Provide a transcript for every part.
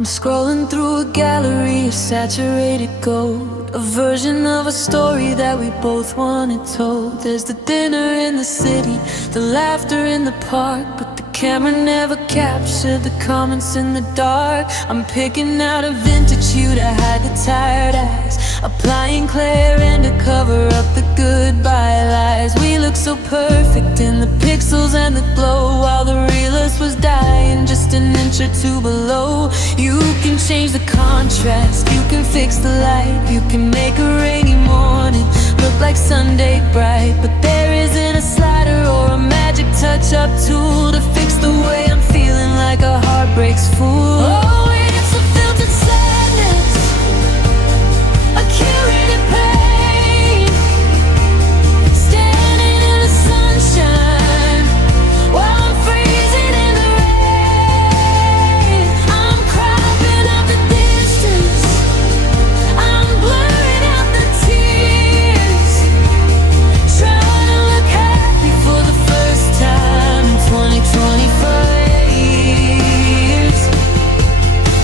I'm scrolling through a gallery of saturated gold, a version of a story that we both wanted told. There's the dinner in the city, the laughter in the park, but the camera never captured the comments in the dark. I'm picking out a vintage hue to hide the tired eyes, applying Claire to cover up the goodbye lies. We look so perfect in the pixels and the glow, while the realist was dying just an inch or two below. You can change the contrast, you can fix the light, you can make a rainy morning look like Sunday bright. But there isn't a slider or a magic touch-up tool to fix the way I'm feeling like a heartbreak's fool. Oh, it's a filtered sadness, a curated pain, standing in the sunshine while I'm freezing in the rain. I'm cropping up the distance, I'm blurring out the tears, trying to look happy for the first time in 2025 years.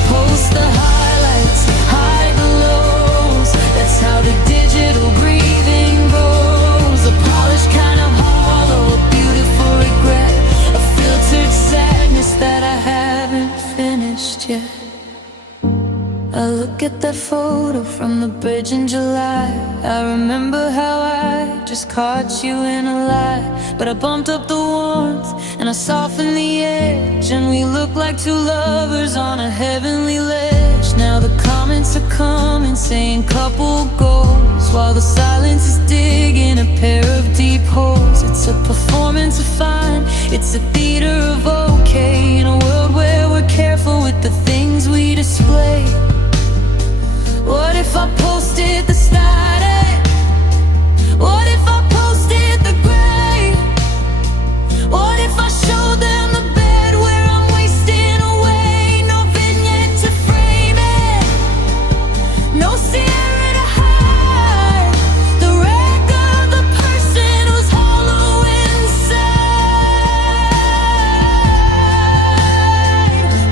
Post the highlights, hide the lows, that's how the digital grieving goes. A polished kind of hollow, a beautiful regret, a filtered sadness that I haven't finished yet. I look at that photo from the bridge in July. I remember how I just caught you in a lie, but I bumped up the warmth and I softened the edge, and we look like two lovers on a heavenly ledge. Now the comments are coming saying couple goals, while the silence is digging a pair of deep holes. It's a performance of fine, it's a theater of okay, in a world where we're careful with the things we display. What if I posted the static? What if I posted the gray? What if I showed them the bed where I'm wasting away? No vignette to frame it, no Sierra to hide, the wreck of the person who's hollow inside.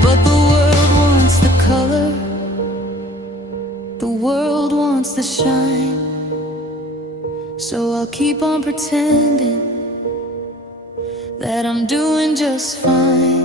But the world wants the color, the world wants the shine, so I'll keep on pretending that I'm doing just fine.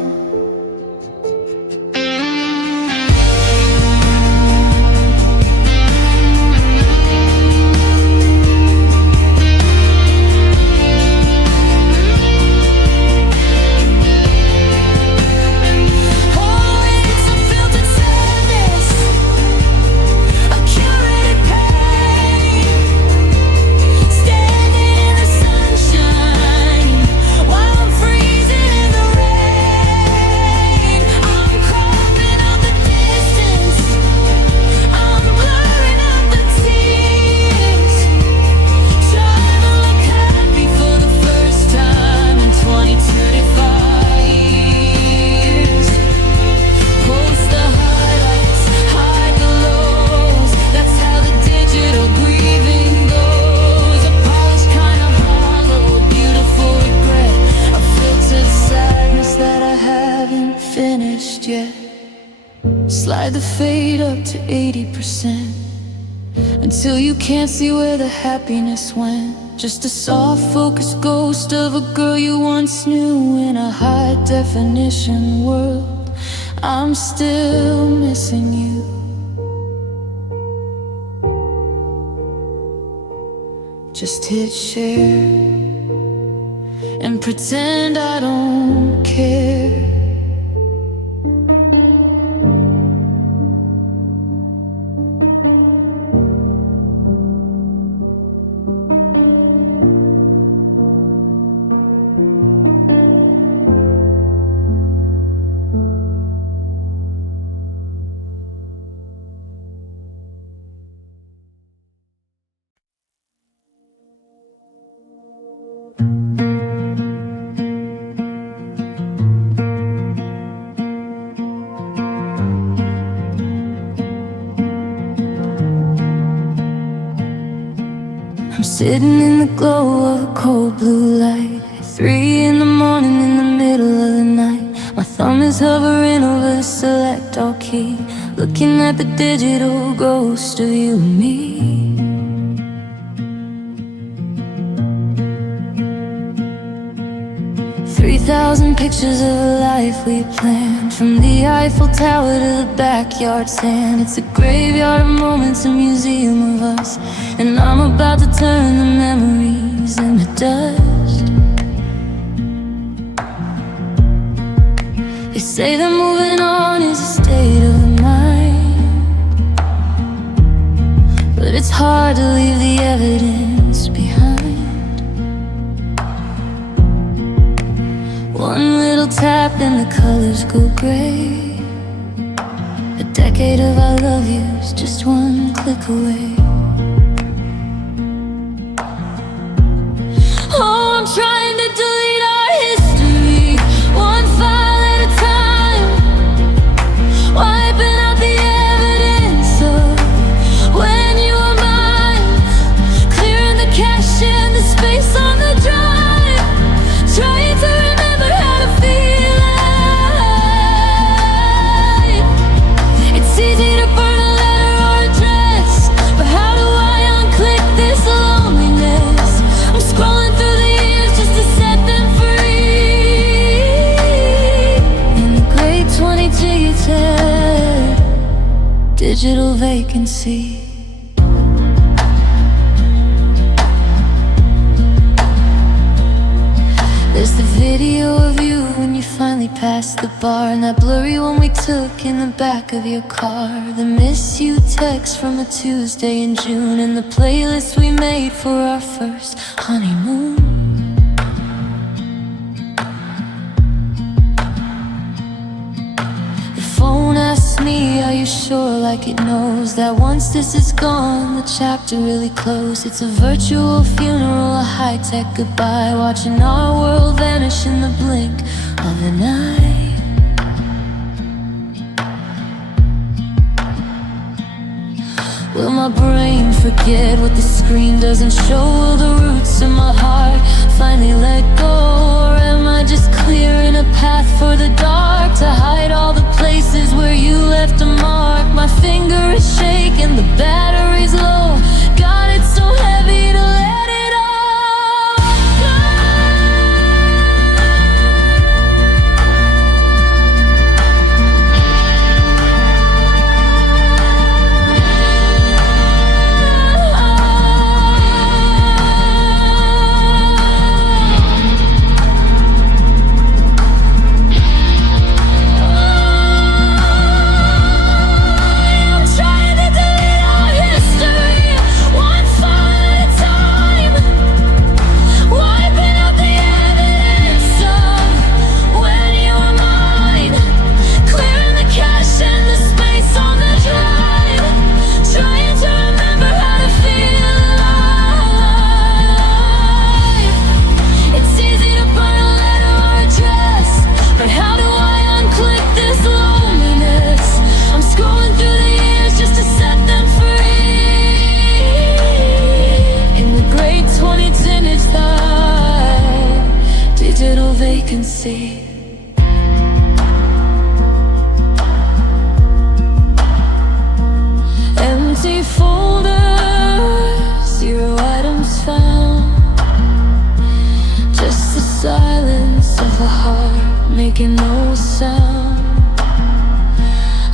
Slide the fade up to 80% until you can't see where the happiness went. Just a soft focused ghost of a girl you once knew in a high definition world. I'm still missing you. Just hit share and pretend I don't care. I'm sitting in the glow of a cold blue light, 3 in the morning in the middle of the night. My thumb is hovering over the select select, I'll keep looking at the digital ghost of you and me. 3,000 pictures of a life we planned, from the Eiffel Tower to the backyard sand. It's a graveyard of moments, a museum of us, and I'm about to turn the memories into dust. They say that moving on is a state of the mind, but it's hard to leave the evidence behind. One little tap and the colors go gray. A decade of I love yous, just one click away. Oh, I'm trying to delete our history, one file at a time, wiping out the evidence of when you were mine, clearing the cache and the space on the drive, trying to remember how to feel alive. It's easy to burn a letter or a dress, but how do I unclick this loneliness? I'm scrolling through the years just to set them free. In the great 22 you said, digital vacancy. There's the video of you when you finally passed the bar, and that blurry one we took in the back of your car. The miss you text from a Tuesday in June, and the playlist we made for our first honeymoon. The phone asks me, are you sure, like it knows that once this is gone, the chapter really closed. It's a virtual funeral, a high-tech goodbye, watching our world vanish in the blink of an eye. Will my brain forget what the screen doesn't show? Will the roots in my heart finally let go? Or am I just clearing a path for the dark to hide all the places where you left a mark? My finger is shaking, the battery's low. God, it's so heavy to let it all go. I'm trying to delete our history, one file at a time, wiping out the evidence of when you were mine, clearing the cache and the space on the drive, trying to remember how to feel alive. It's easy to burn a letter or a dress, but how do I unclick this loneliness? I'm scrolling through the years just to set them free. In the great 2010 it's the digital vacancy. Empty folders, 0 items found, just the silence of a heart making no sound.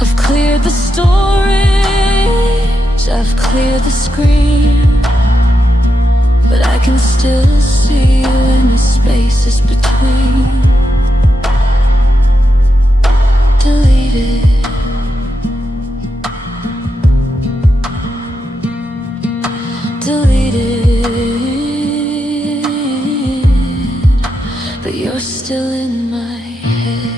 I've cleared the storage, I've cleared the screen, but I can still see you in the spaces between. Deleted, deleted, but you're still in my head.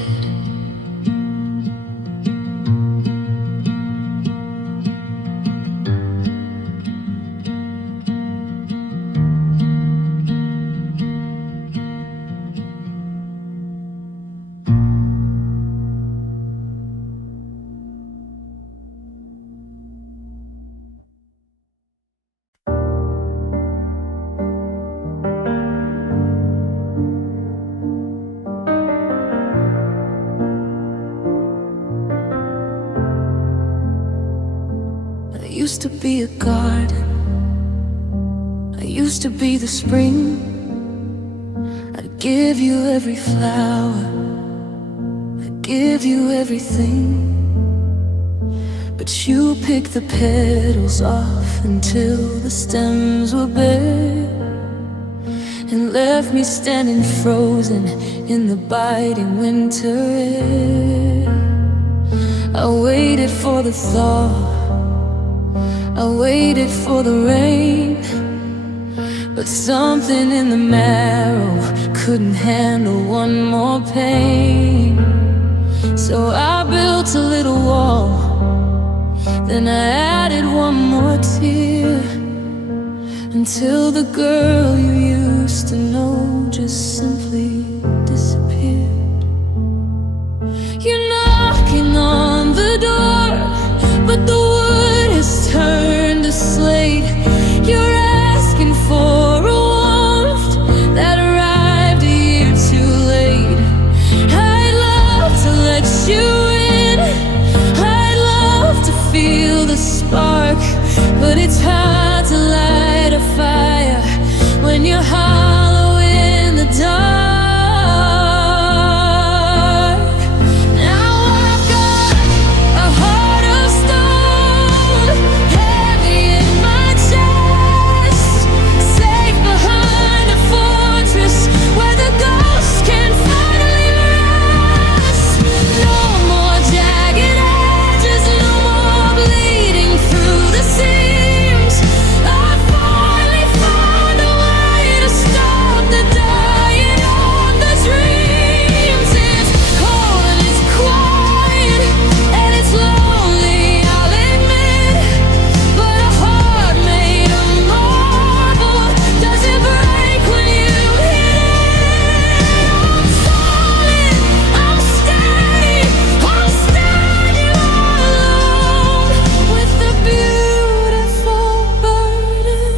used to be a garden, I used to be the spring. I'd give you every flower, I'd give you everything. But you picked the petals off until the stems were bare, and left me standing frozen in the biting winter air. I waited for the thaw, I waited for the rain, but something in the marrow couldn't handle one more pain. So I built a little wall, then I added one more tear, until the girl you used to know just simply disappeared. You're knocking on the door, but the wood has turned to slate. You're asking for a warmth that arrived a year too late. I'd love to let you in, I'd love to feel the spark, but it's hard to light a fire when you're hollow in the dark. Now I've got a heart of stone, heavy in my chest, safe behind a fortress where the ghosts can finally rest. No more jagged edges, no more bleeding through the seams. I finally found a way to stop the dying of the dreams. It's cold and it's quiet and it's lonely, I'll admit, but a heart made of marble doesn't break when you hit it. I'm solid, I'm steady, I'm standing all alone with the beautiful burden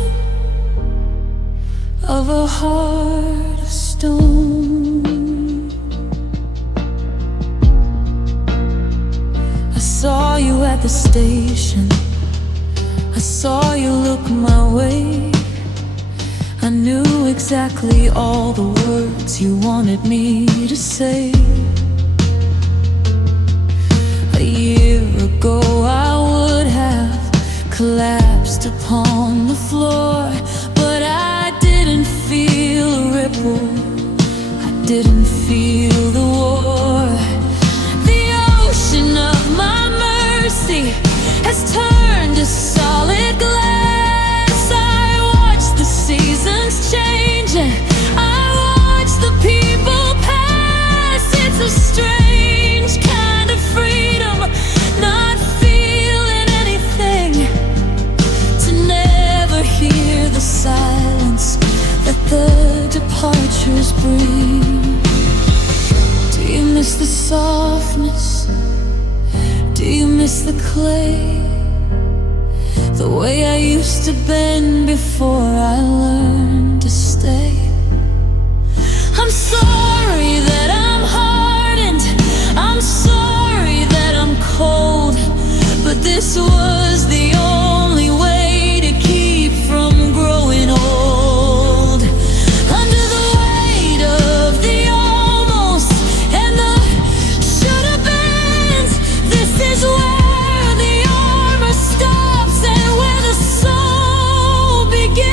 of a heart of stone. I saw you at the station, I saw you look my way. I knew exactly all the words you wanted me to say. A year ago I would have collapsed upon the floor, but I didn't feel a ripple, I didn't feel the war. The ocean of my mercy has turned to solid glass. I watch the seasons change and I watch the people pass. It's a strange kind of freedom, not feeling anything, to never hear the silence that the departures bring. Do you miss the softness? Do you miss the clay? The way I used to bend before I learned to stay. I'm sorry that I'm hardened, I'm sorry that I'm cold, but this was the only way to keep from growing old. Under the weight of the almost and the should-have beens, this is where the armor stops and where the soul begins.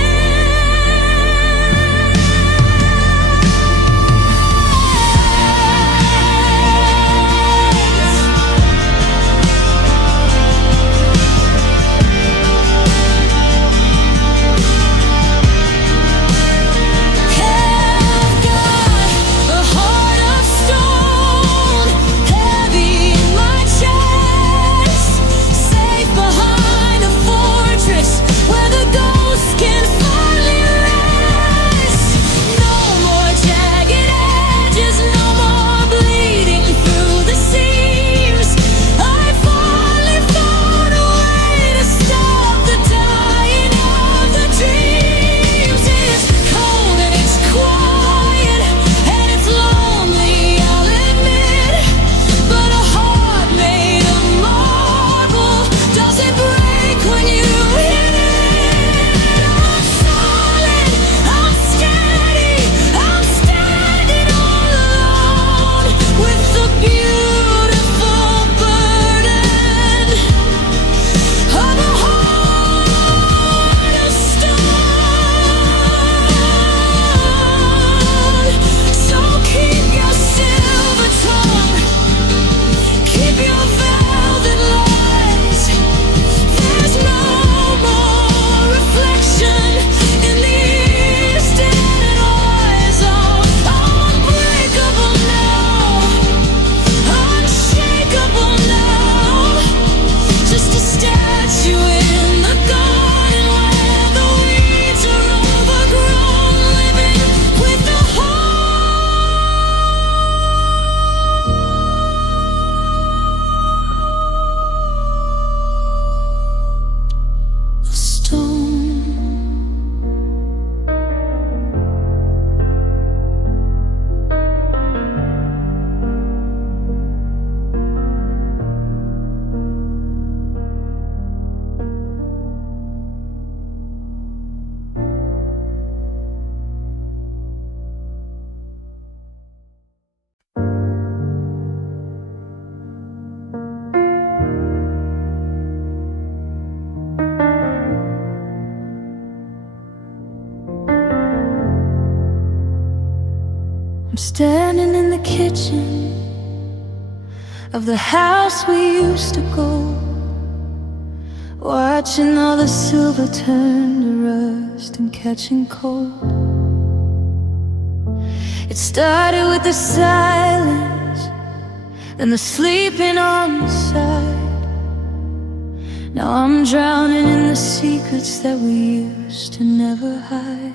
I'm standing in the kitchen of the house we used to go, watching all the silver turn to rust and catching cold. It started with the silence, then the sleeping on the side. Now I'm drowning in the secrets that we used to never hide.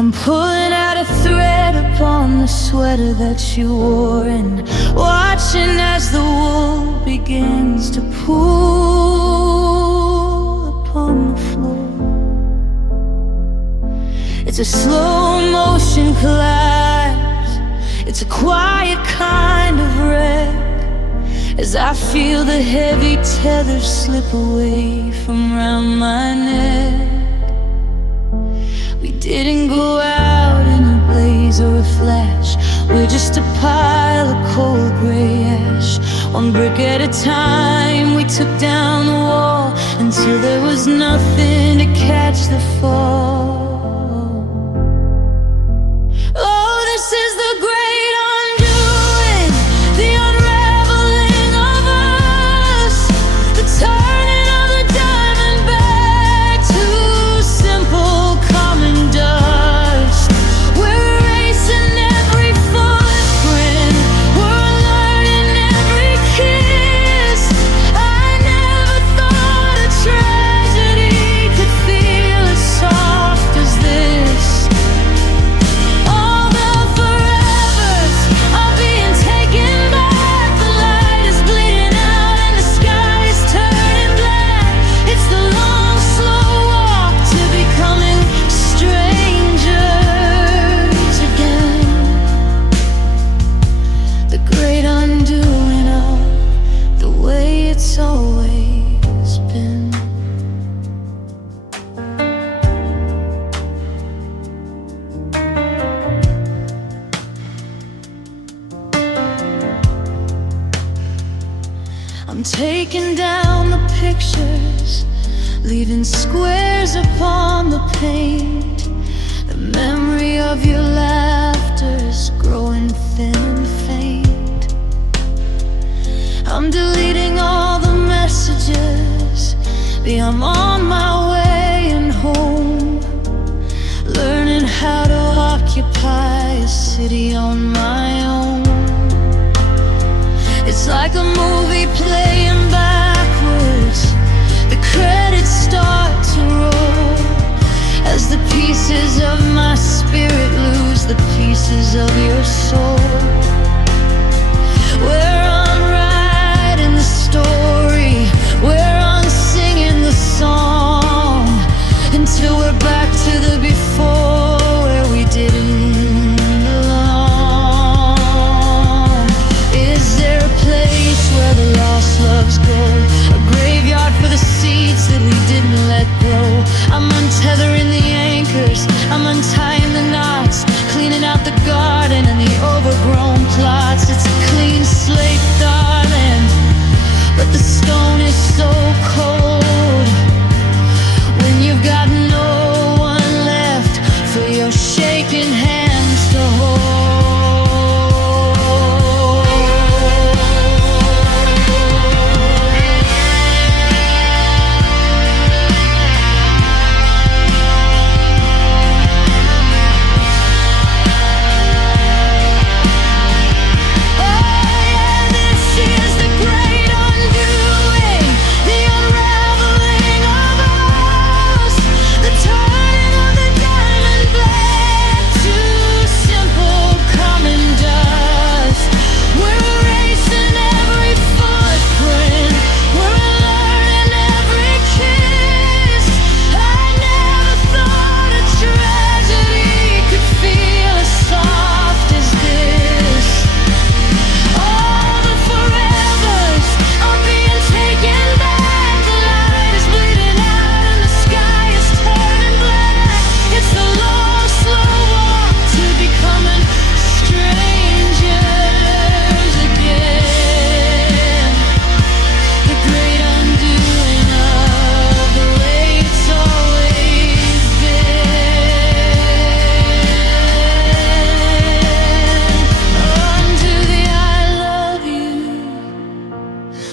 I'm pulling out a thread upon the sweater that you wore, and watching as the wool begins to pool upon the floor. It's a slow motion collapse, it's a quiet kind of wreck, as I feel the heavy tether slip away from round my neck. We didn't go out in a blaze or a flash, we're just a pile of cold gray ash. One brick at a time we took down the wall, until there was nothing to catch the fall. Oh, this is the great undoing, the unraveling of us, the turning of the diamond back to simple common dust. We're erasing every footprint, we're learning every kiss. I never thought a tragedy could feel as soft as this. All the forevers are being taken back, the light is bleeding out and the sky is turning black. It's the long, slow walk to becoming strangers again. The great undoing of the way it's always been. I'm taking down the pictures, leaving squares upon the paint. The memory of your laughter's growing thin and faint. I'm deleting all the messages, I'm on my way and home, learning how to occupy a city on my own. It's like a movie playing backwards, the credits start to roll, as the pieces of my spirit lose the pieces of your soul. We're on writing the story, we're on singing the song, until we're back to the before where we didn't belong. Is there a place where the lost loves go, a graveyard for the seeds that we didn't let grow? I'm untethering the anchors, I'm untying the knots, cleaning out the garden and the overgrown plots. It's a clean slate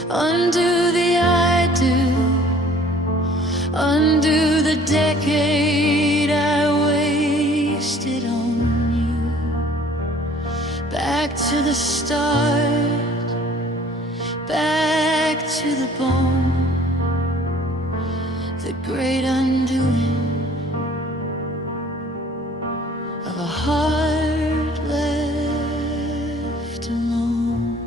undo the I do, undo the decade I wasted on you. Back to the start, back to the bone, the great undoing of a heart left alone.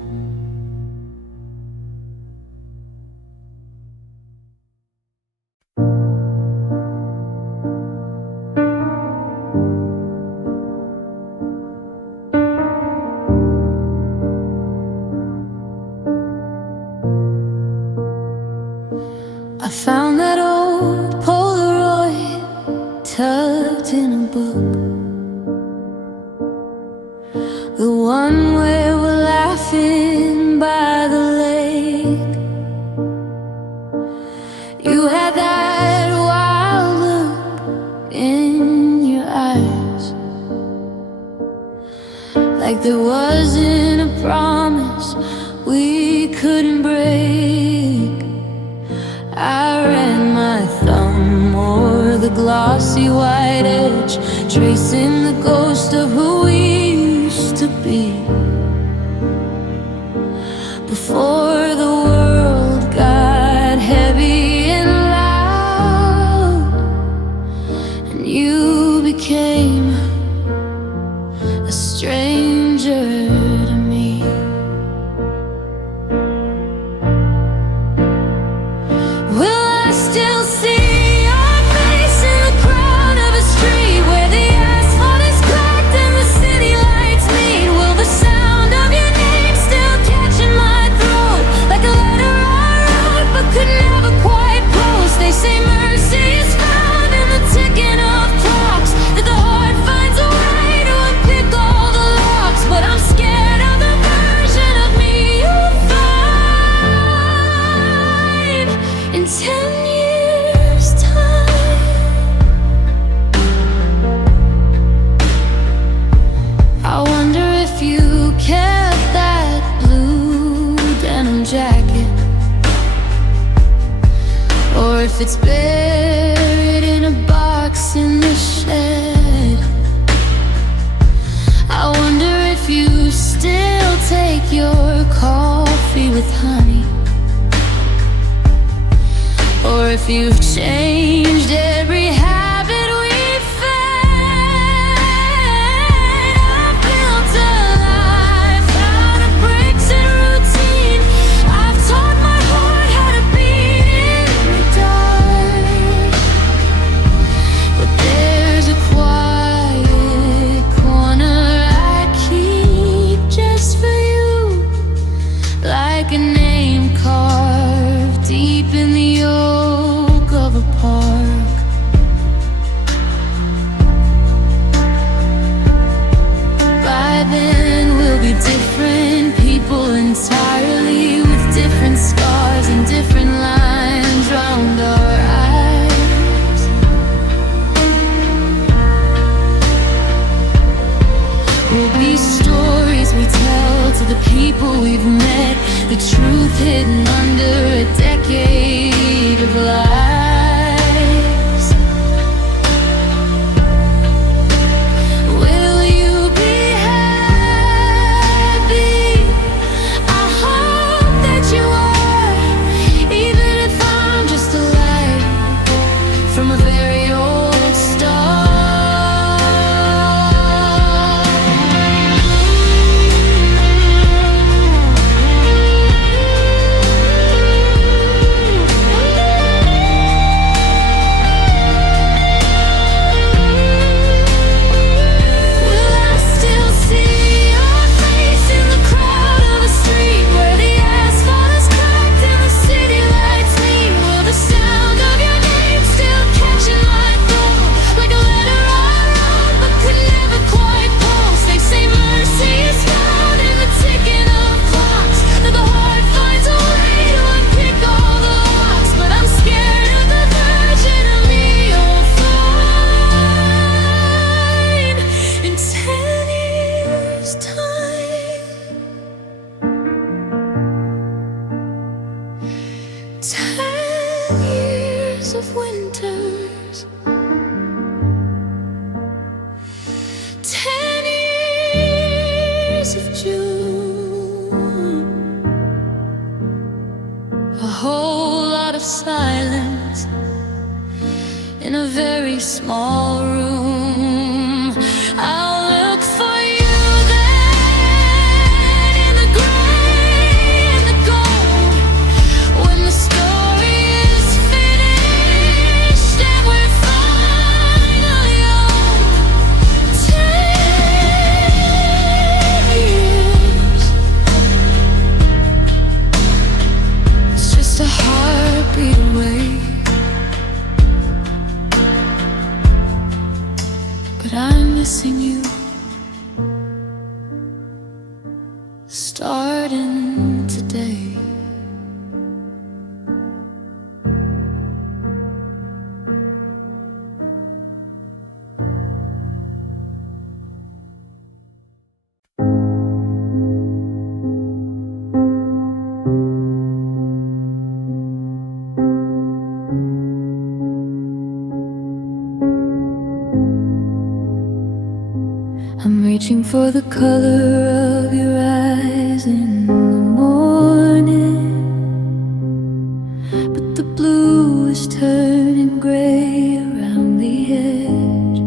I found that old Polaroid tucked in a book, the one where we're laughing by the lake. You had that wild look in your eyes, like there wasn't a promise we couldn't break. I ran my thumb o'er the glossy white edge, tracing the ghost of who we used to be, before the world got heavy and loud, and you became a stranger to me. Will I still see your face in the crowd of a street where the asphalt is cracked and the city lights meet? Will the sound of your name still catch in my throat, like a letter I wrote but could never quite post? They say mercy is found in the ticking of clocks, that the heart finds a way to unpick all the locks. But I'm scared of the version of me you'll find in 10 years' time. I wonder if you kept that blue denim jacket, or if it's buried in a box in the shed. I wonder if you still take your coffee with honey, or if you've changed every habit we've fed. I've built a life out of bricks and routine. I've taught my heart how to beat in the dark. But there's a quiet corner I keep just for you, like a name carved deep in the oak of a park. By then we'll be different people entirely, with different scars and different lines round our eyes. Will be stories we tell to the people we've met, the truth hidden under a decade of lies. Will you be happy? I hope that you are, even if I'm just a light from a very old star. 10 years of winters, 10 years of June, a whole lot of silence in a very small room. I'll look for you then in the gray and the gold, when the story is finished and we're finally old. 10 years, it's just a heartbeat away. But I'm missing you, starting today. I'm reaching for the color of your eyes in the morning, but the blue is turning gray around the edge.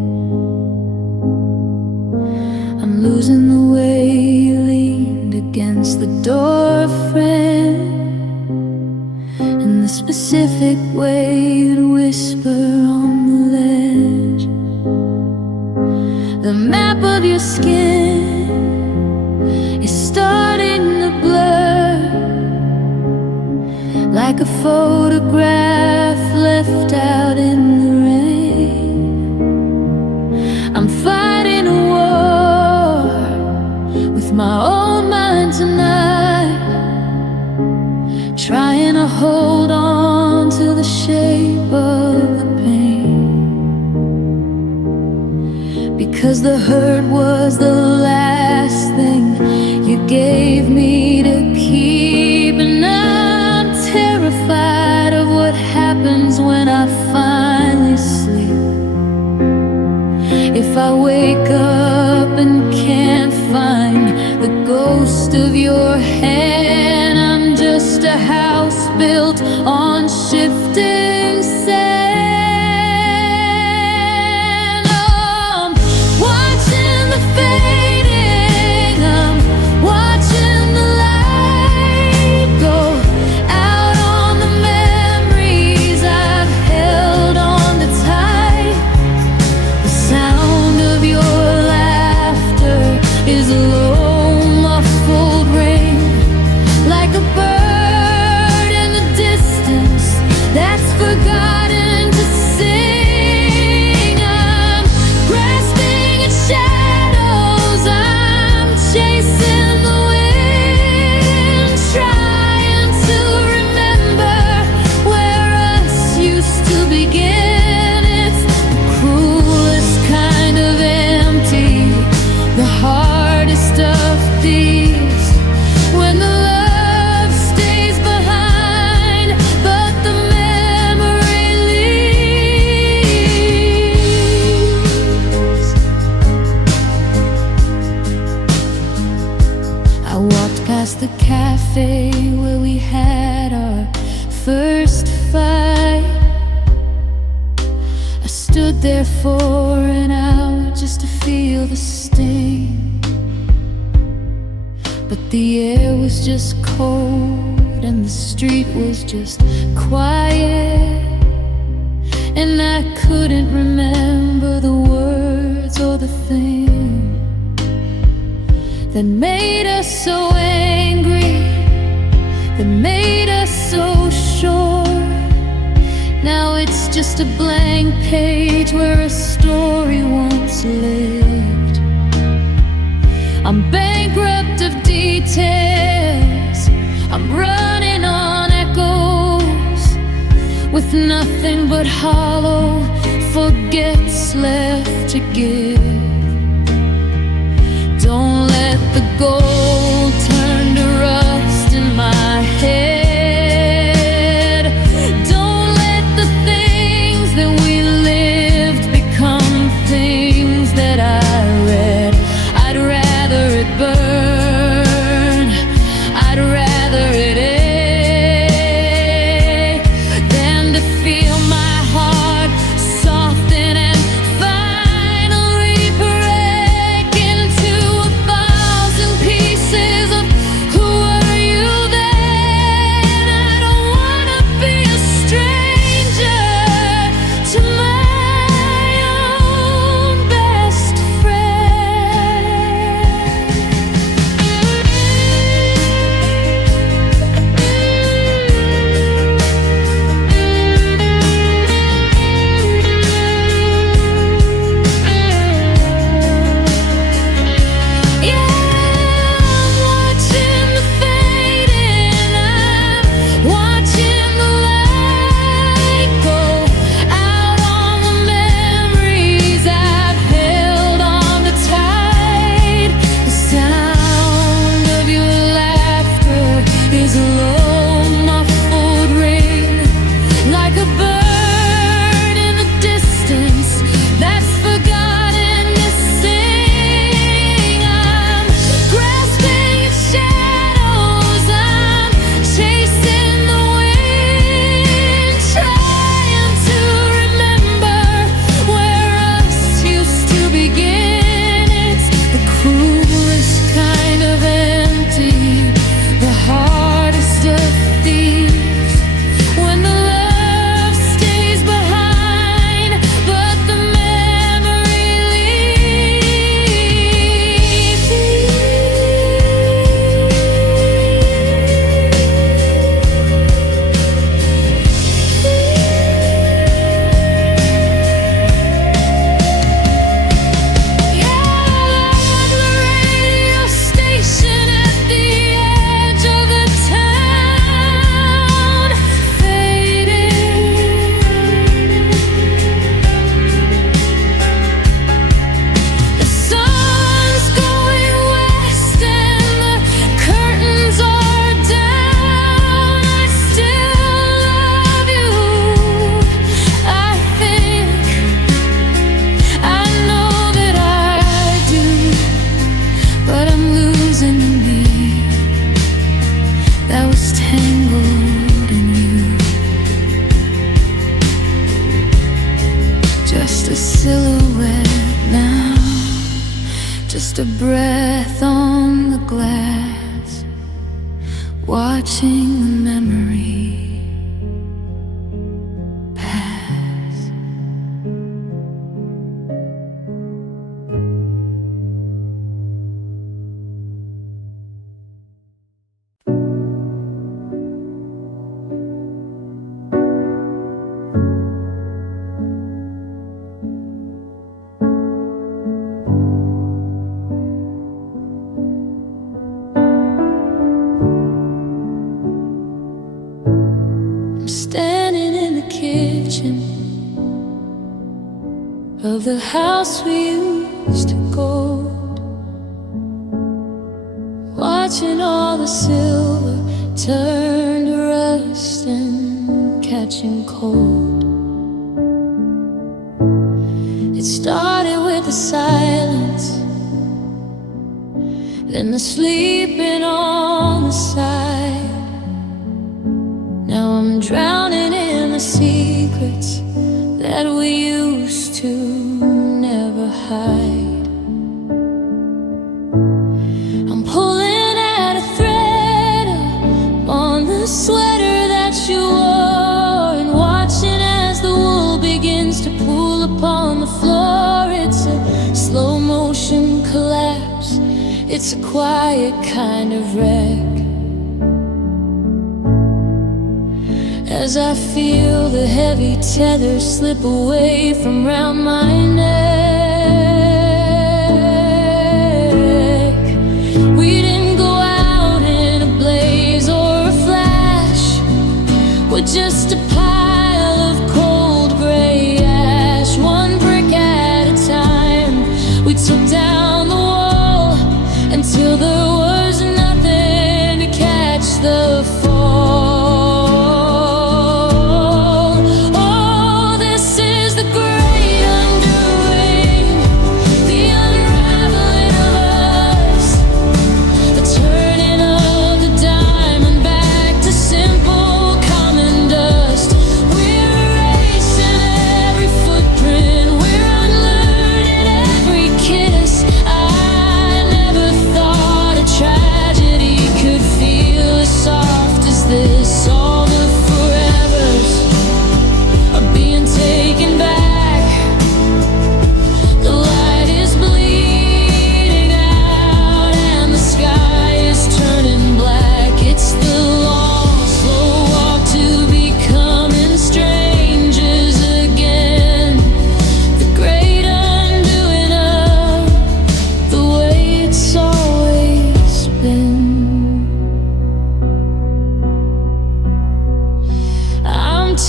I'm losing the way you leaned against the door frame, and the specific way you'd whisper on the ledge. The map of your skin is starting to blur, like a photograph left out in the rain. I'm fighting a war with my own mind tonight, trying to hold on to the shape of the pain, because the hurt was the last thing you gave me to keep. And I'm terrified of what happens when I finally sleep. If I wake up and can't find the ghost of your hand, I'm just a house built on shifting sand. Is a low muffled rain, like a bird in the distance that's forgotten to sing. I'm grasping at shadows, I'm chasing the wind, trying to remember where us used to begin. It's the cruelest kind of empty, the hardest of thieves, when the love stays behind, but the memory leaves. I walked past the cafe where we had our first fight. I stood there for an hour just to feel the sting, but the air was just cold and the street was just quiet, and I couldn't remember the words or the thing that made us so angry, that made us so sure. Now it's just a blank page where a story once lived. I'm bankrupt of details, I'm running on echoes, with nothing but hollow forgets left to give. Don't let the gold turn to rust in my head. a breath on the glass, watching the memory pass. Standing in the kitchen of the house we used to go, watching all the silver turn to rust and catching cold. It started with the silence, then the sleeping on the side. Now I'm drowning in the secrets that we used to never hide. I'm pulling at a thread on the sweater that you wore, and watching as the wool begins to pull upon the floor. It's a slow motion collapse, it's a quiet kind of wreck, as I feel the heavy tether slip away from round my neck. We didn't go out in a blaze or a flash, we're just a pile of cold gray ash. One brick at a time, we took down the wall until there was nothing to catch the fall.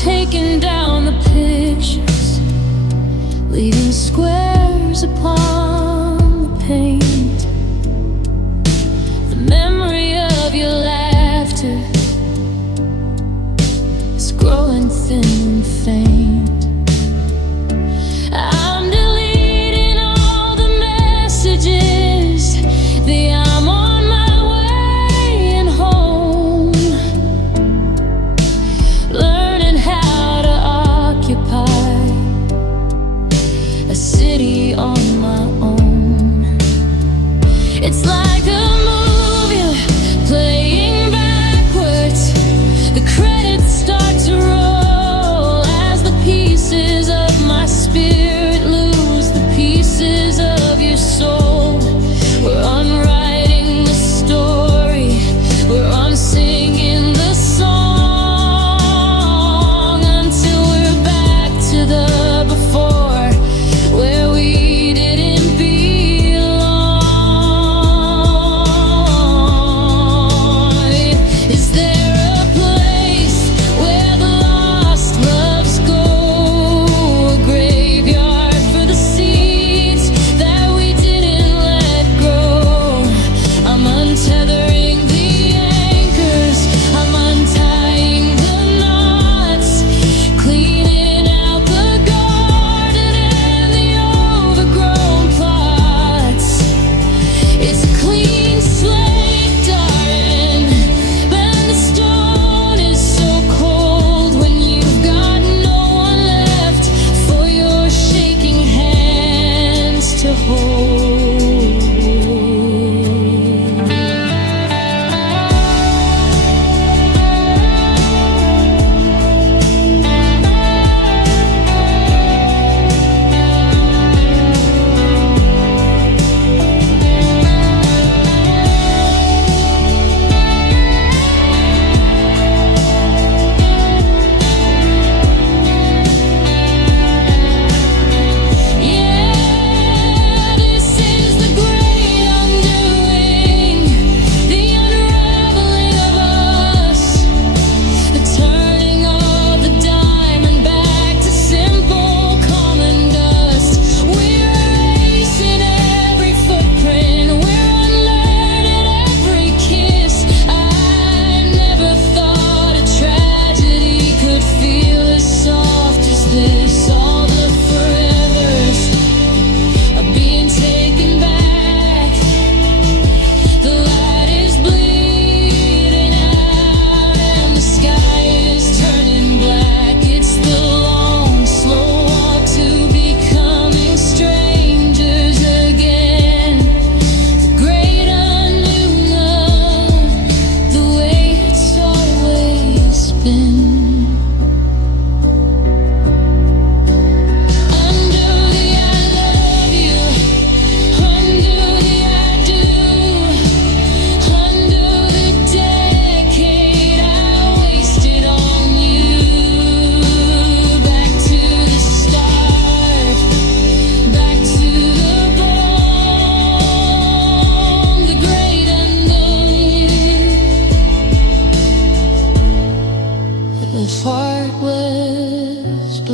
Taking down the pictures, leaving squares upon the paint. The memory of your laughter is growing thin and faint. I'm deleting all the messages, I'm on my way and home, learning how to occupy a city on my own. It's like a movie playing backwards, the credits start to roll as the people open. Under the I love you, under the I do, under the decade I wasted on you. Back to the start, back to the bone, the great unknown. The heart was blown.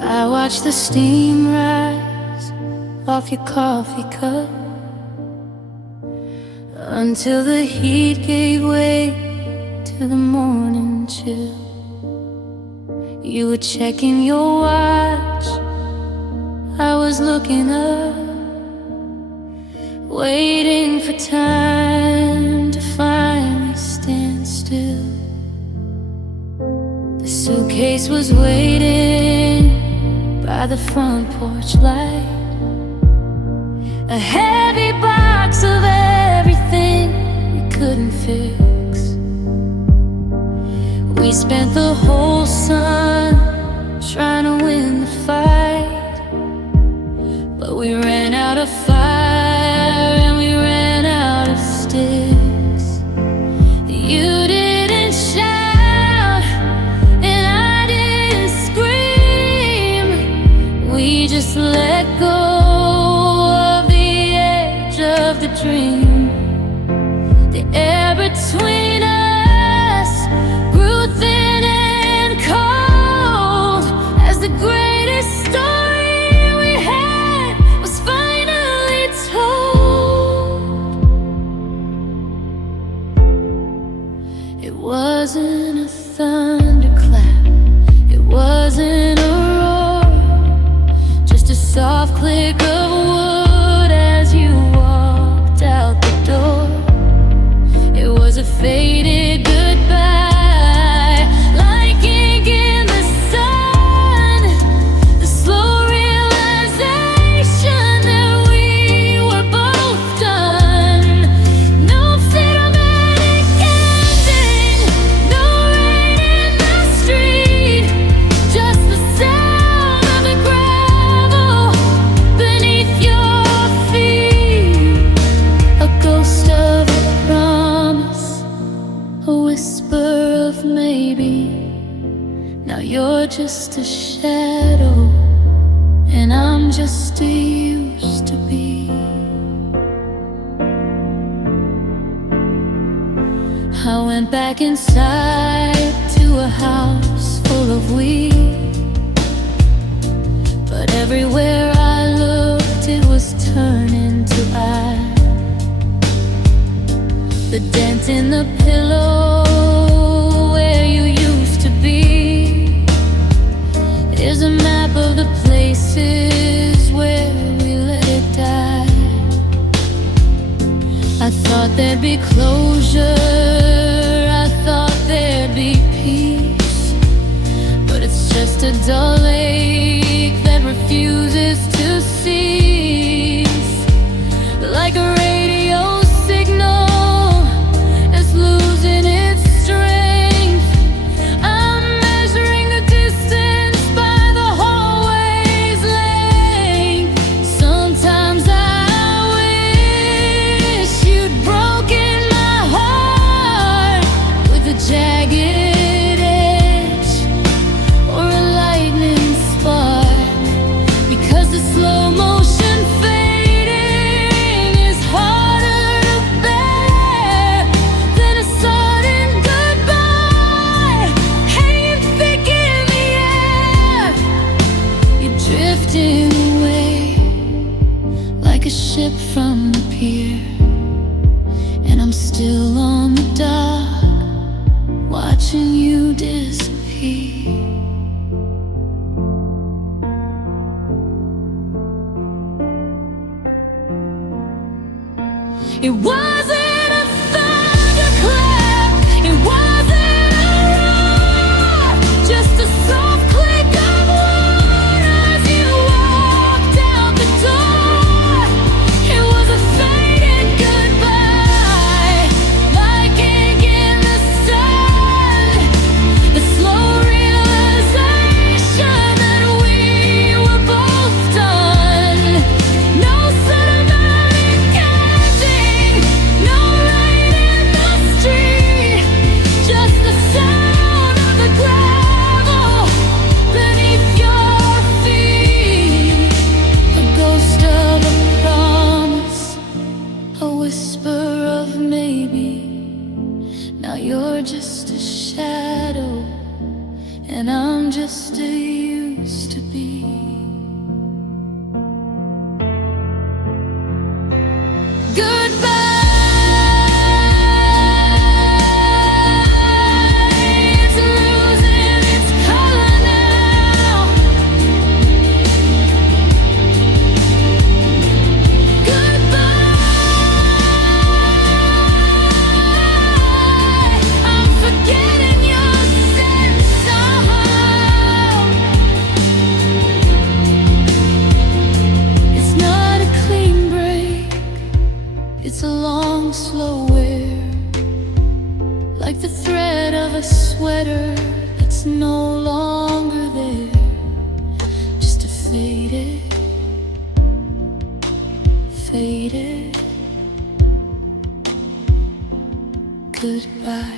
I watched the steam rise off your coffee cup until the heat gave way to the morning chill. You were checking your watch, I was looking up, waiting for time to finally stand still. The suitcase was waiting by the front porch light, a heavy box of everything we couldn't fix. We spent the whole sun trying to win the fight, but we ran out of fire and we ran out of sticks. You didn't shout and I didn't scream. We just let go of the edge of the dream. The air between us grew thin and cold as the greatest story we had was finally told. It wasn't a thunderclap, it wasn't a roar, just a soft click of wood as you walked out the door. It was a faded goodbye, like ink in the sun, the slow realization that we were both done. No cinematic ending, no rain in the street, just the sound of the gravel beneath your feet. A ghost of a promise, a whisper of maybe. Now you're just a shadow and I'm just a used to be. I went back inside to a house full of weed, but everywhere I looked it was turning to eye. The dent in the pillow where you used to be is a map of the places where we let it die. I thought there'd be closure, I thought there'd be peace, but it's just a dull ache that refuses to cease. Like a radio signal that's losing Now you're just a shadow, and I'm just a used to be. Goodbye. It's a long, slow wear, like the thread of a sweater that's no longer there, just a faded goodbye.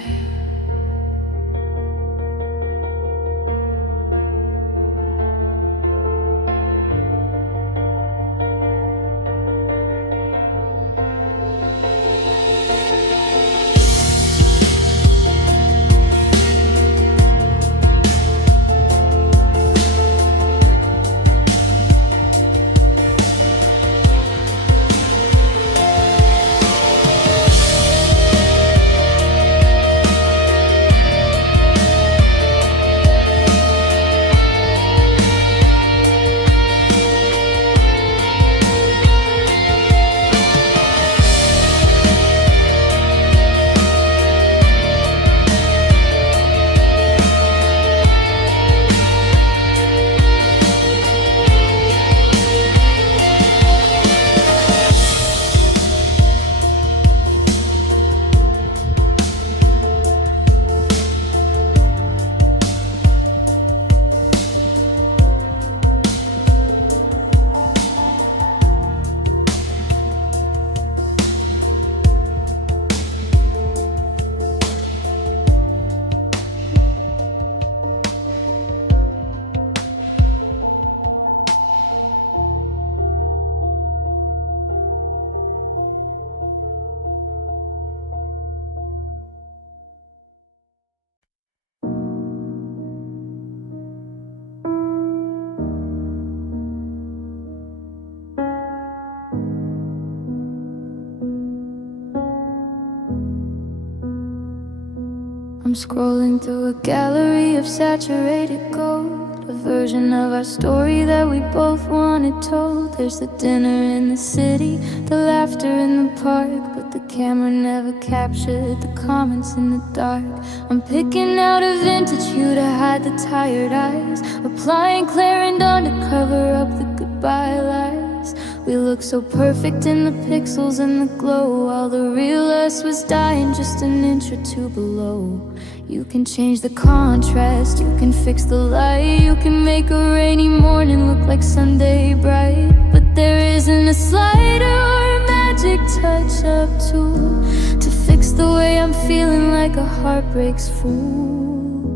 I'm scrolling through a gallery of saturated gold, a version of our story that we both wanted told. There's the dinner in the city, the laughter in the park, but the camera never captured the comments in the dark. I'm picking out a vintage hue to hide the tired eyes, applying Clarendon to cover up the goodbye lies. We look so perfect in the pixels and the glow, while the real us was dying just an inch or two below. You can change the contrast, you can fix the light, you can make a rainy morning look like Sunday bright. But there isn't a slider or a magic touch-up tool to fix the way I'm feeling like a heartbreak's fool.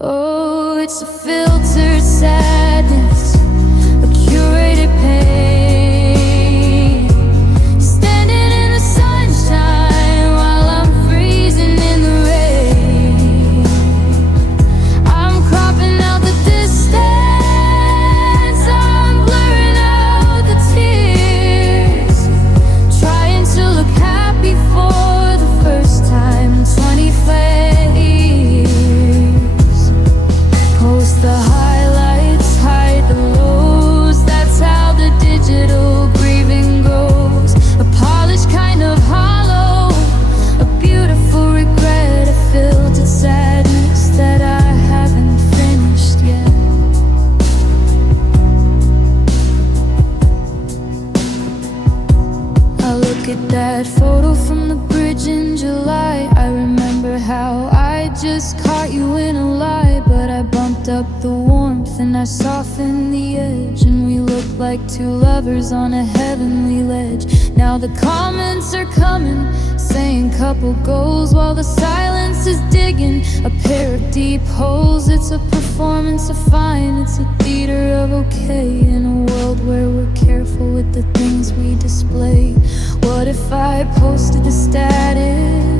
Oh, it's a filtered sadness, a curated pain, standing in the sunshine while I'm freezing in the rain. I'm cropping out the distance, I'm blurring out the tears, trying to look happy for the first time in 25 years. Post the highlights, hide the lows, that's how the digital grieving goes. A polished kind of hollow, a beautiful regret, a filtered sadness that I haven't finished yet. I look at that photo from the bridge in July. I remember how I just caught you in a lie, but I bumped up the warmth and I softened the edge, and we look like two lovers on a heavenly ledge. Now the comments are coming, saying couple goals, while the silence is digging a pair of deep holes. It's a performance of fine, it's a theater of okay, in a world where we're careful with the things we display. What if I posted a status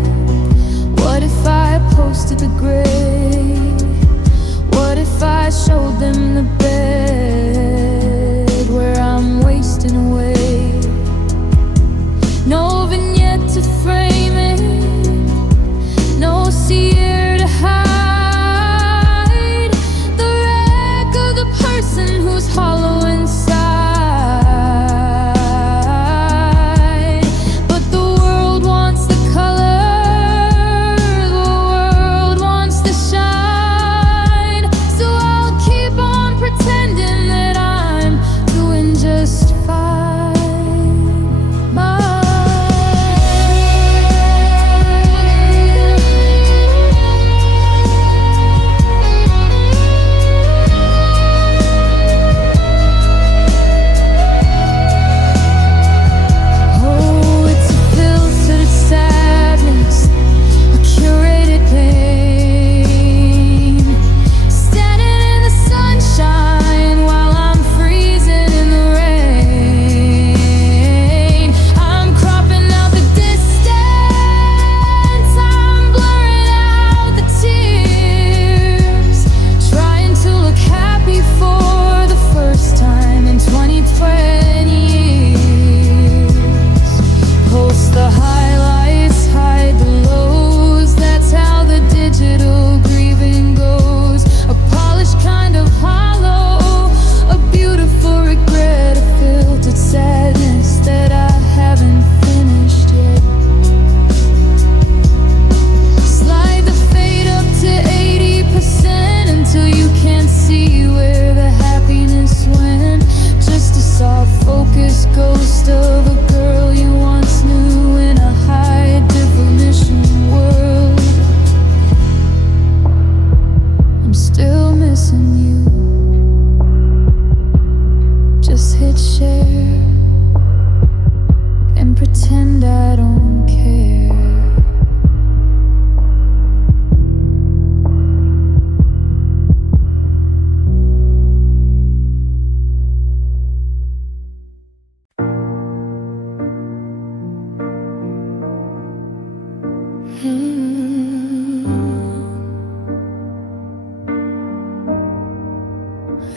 I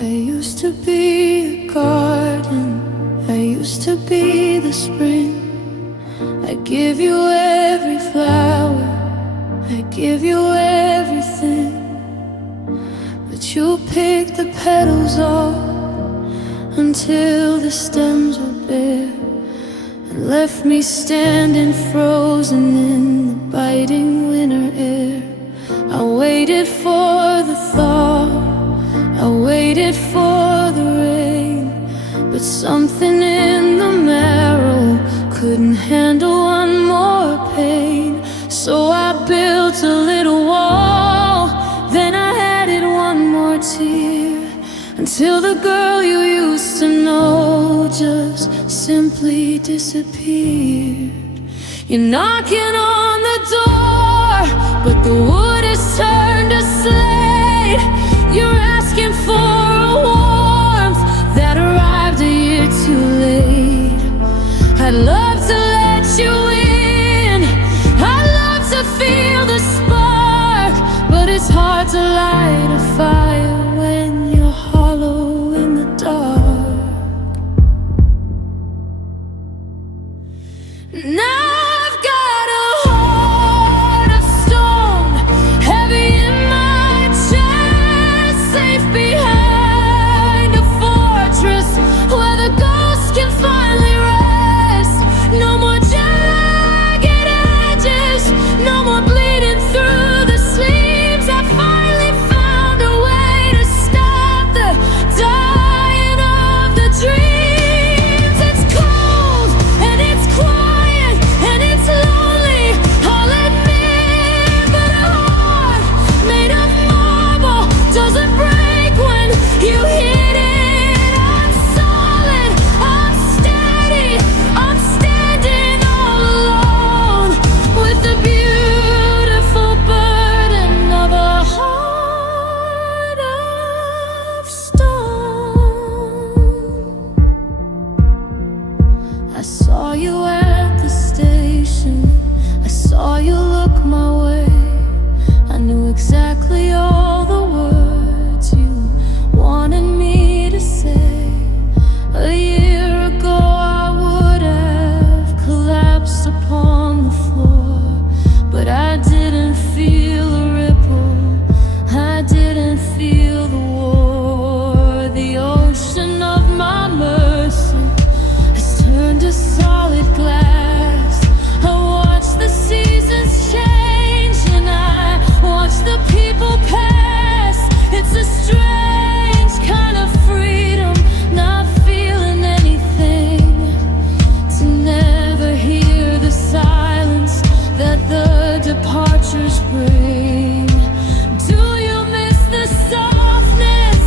used to be a garden, I used to be the spring. I give you every flower, I give you everything. But you picked the petals off until the stems were bare, and left me standing frozen in the biting winter air. I waited for the thaw, I waited for the rain, but something in the marrow couldn't handle one more pain. So I built a little wall, then I added one more tear, until the girl you used to know just simply disappeared. You're knocking on the door, but the wood has turned to slate. You're asking for a warmth that arrived a year too late. I'd love to let you in, I'd love to feel the spark, but it's hard to light a fire when you're hollow in the dark. Now I've got a heart of stone, heavy in my chest, safe behind a fortress where the ghosts can finally rest. No more jagged edges, no more bleeding through the sleeves. I finally found a way to stop the dying of the dreams. It's cold and it's quiet and it's lonely, I'll admit, but a heart made of marble doesn't break when you hit it. I'm solid, I'm steady, I'm standing all alone with the beautiful burden of a heart of stone. I saw you at the station, I saw you look my way. I knew exactly all the words you wanted me to say. A year ago I would have collapsed upon the floor, but I didn't feel a ripple, I didn't feel the war. The ocean of my mercy has turned to solid glass. I watch the seasons change and I watch the people pass. It's a strange kind of freedom, not feeling anything, to never hear the silence that the departures bring. Do you miss the softness?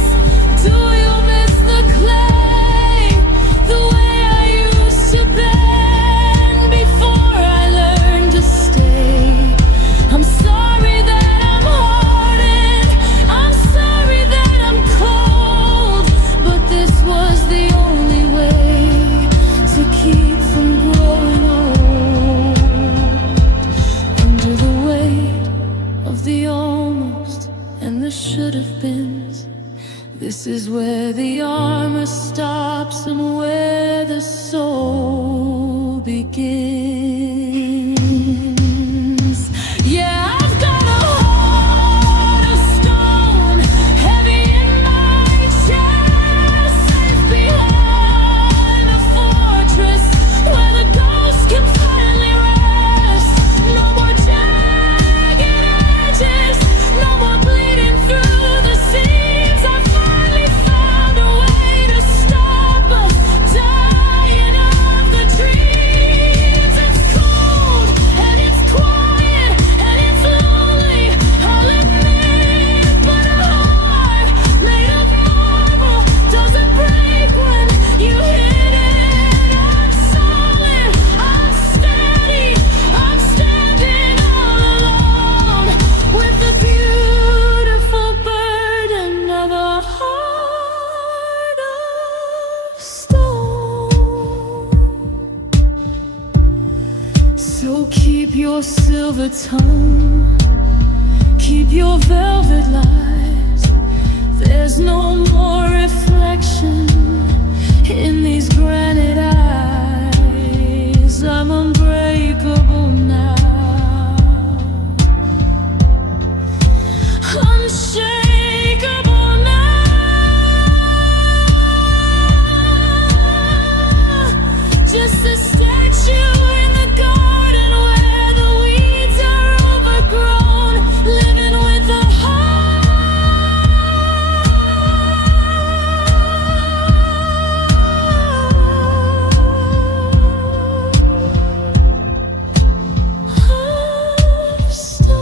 Do you miss the clay? The way I used to bend before I learned to stay. I'm sorry that I'm hardened, I'm sorry that I'm cold, but this was the only way to keep from growing old. Under the weight of the almost and the should have beens, this is where the armor stops and where the soul begins. Yeah, I've got a heart of stone, heavy in my chest, safe behind a fortress where the ghosts can finally rest. No more jagged edges, no more bleeding through the seams. I finally found a way to stop us dying of the dreams. silver tongue, keep your velvet lies. There's no more reflection in these granite eyes. I'm unbreakable now, unshakable now, just a statue in the garden where the weeds are overgrown, living with a heart of stone.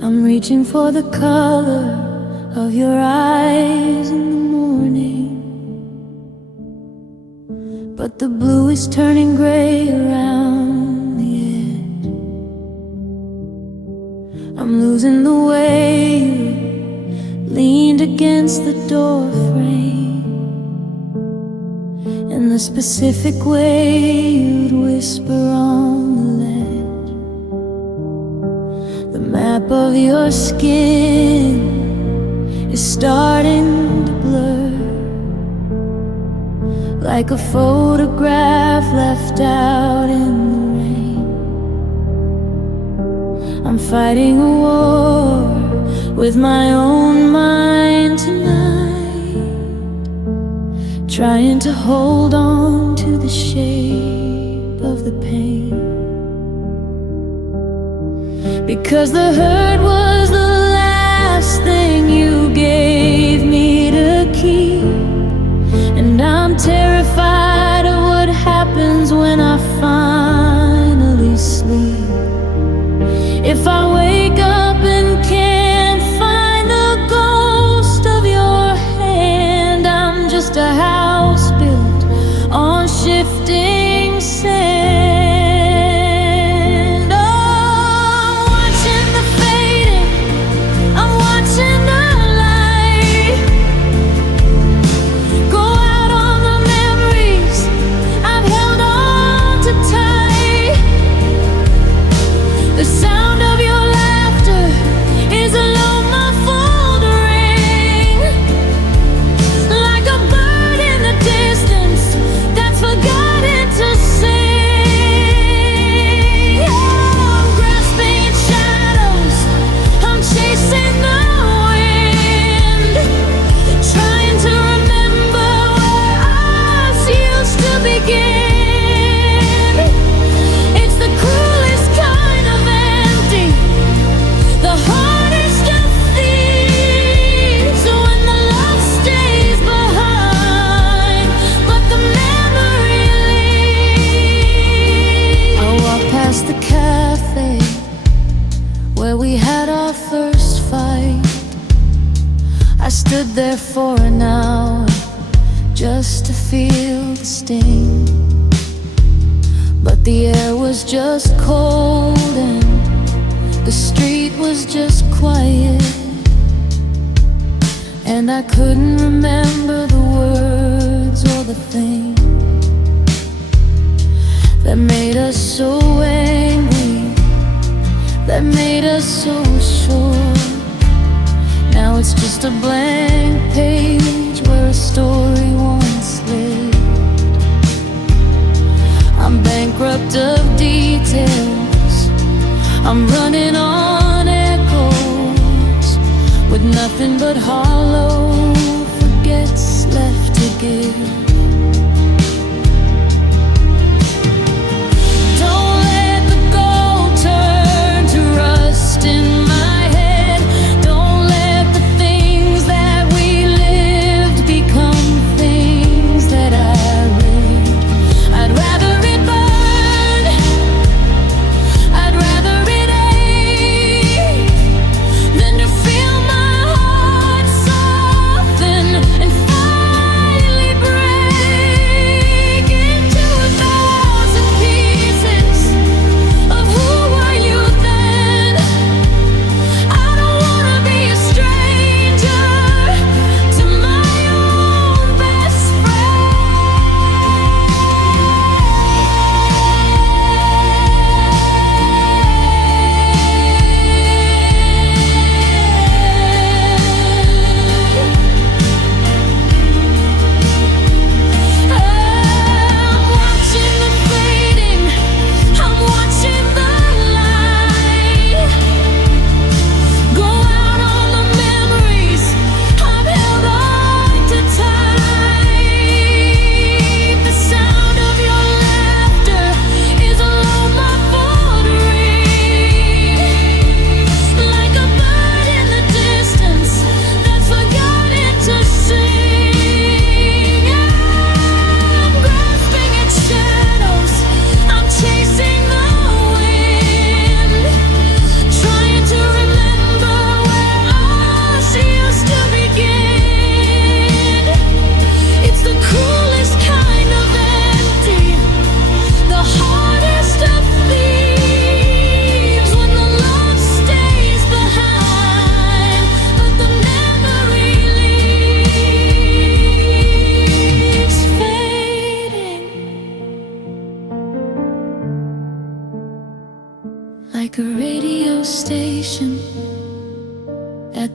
I'm reaching for the color of your eyes in the morning, but the blue is turning gray around the edge. I'm losing the way you leaned against the door frame, and the specific way you'd whisper on the ledge. The map of your skin is starting to blur, like a photograph left out in the rain. I'm fighting a war with my own mind tonight, trying to hold on to the shape of the pain. Because the hurt was the last thing you gave me to keep, and I'm terrified of what happens when I finally sleep. If I wake up and can't find the ghost of your hand, I'm just a house built on shifting sand. I stood there for an hour just to feel the sting, but the air was just cold and the street was just quiet, and I couldn't remember the words or the things that made us so angry, that made us so sure. Now it's just a blank page where a story once lived. I'm bankrupt of details, I'm running on echoes, with nothing but hollow forgets left to give. Don't let the gold turn to rust in my so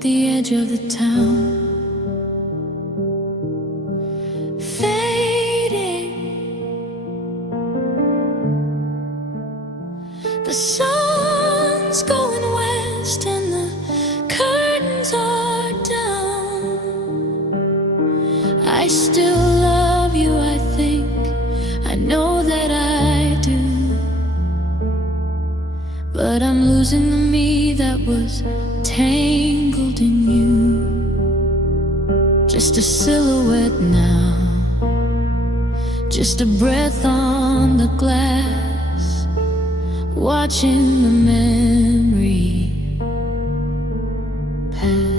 the edge of the town, fading. The sun's going west and the curtains are down. I still love you, I think, I know that I do. But I'm losing the me that was tangled in you. Just a silhouette now, just a breath on the glass, watching the memory pass.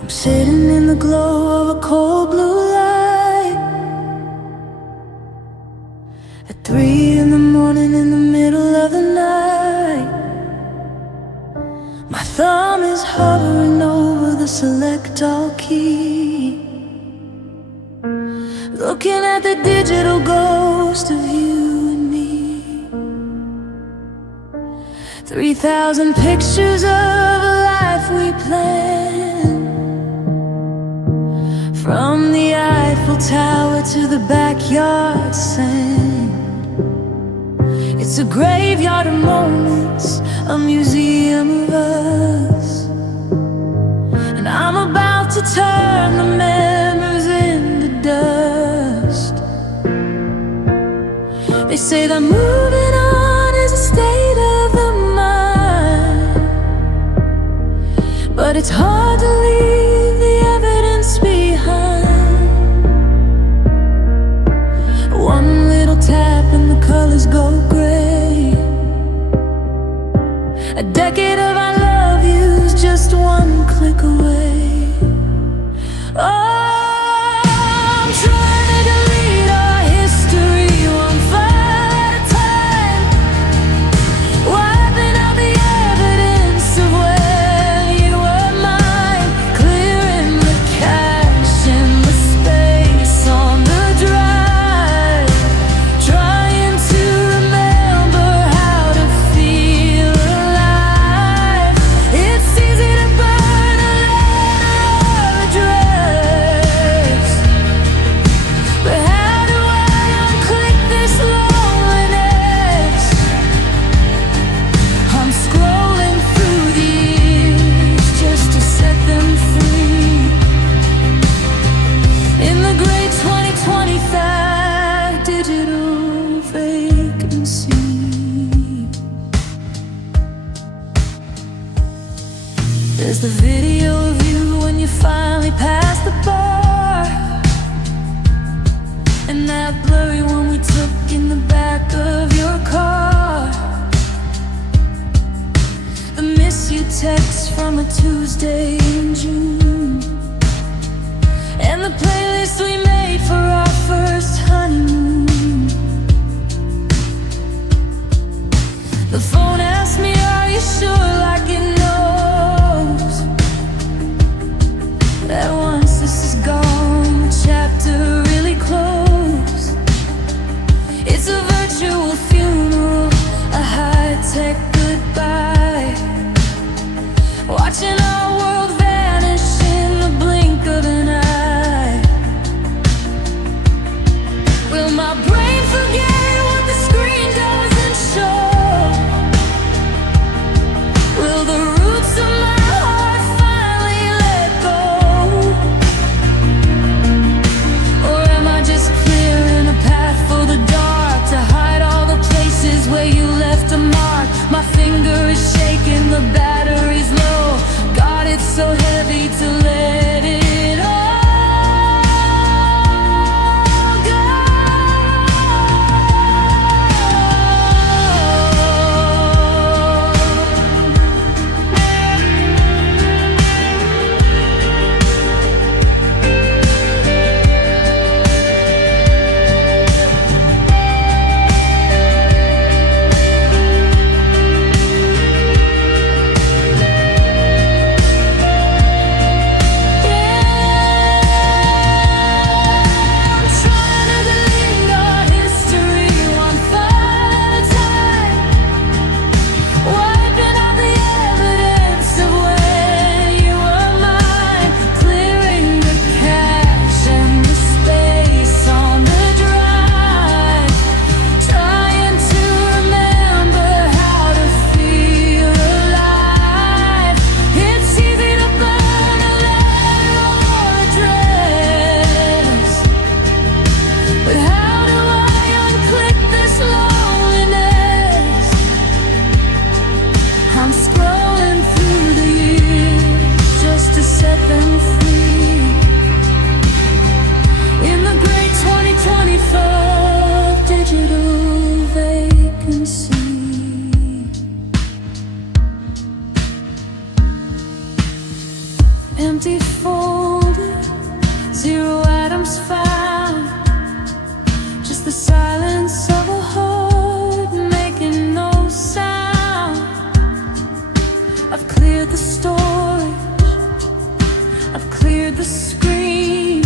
I'm sitting in the glow of a cold blue light at 3 in the morning in the middle of the night. My thumb is hovering over the select all key, looking at the digital ghost of you and me. 3,000 pictures of a life we planned, from the Eiffel Tower to the backyard sand. It's a graveyard of moments, a museum of us. And I'm about to turn the memories into dust. They say that moving on is a state of the mind, but it's hard to leave the evidence behind. One little tap and the colors go gray. A decade of I love yous, just one click away. Oh, I'm trying to delete our history one file at a time, wiping out the evidence of when you were mine, clearing the cache and the space on the drive, trying to remember how to feel alive. It's easy to burn a letter or a dress, but how do I unclick this loneliness? I'm scrolling through the years just to set them free. In the great 2025 digital vacancy, there's the video of you when you finally pass the bar, and that blurry one we took in the back of your car. The miss you text from a Tuesday in June, and the playlist we made for our first honeymoon. The phone asked me, are you sure, like it knows that once this is gone, the chapter really closed. It's a virtual funeral, a high-tech goodbye, watching our world vanish in the blink of an eye. Will my brain forget what the screen doesn't show? Will the roots of my heart finally let go? Or am I just clearing a path for the dark to hide all the places where you left a mark? My finger is shaking, the battery's low. God, it's so heavy to let it all go. empty folder, zero atoms found, just the silence of a heart making no sound. I've cleared the storage, I've cleared the screen,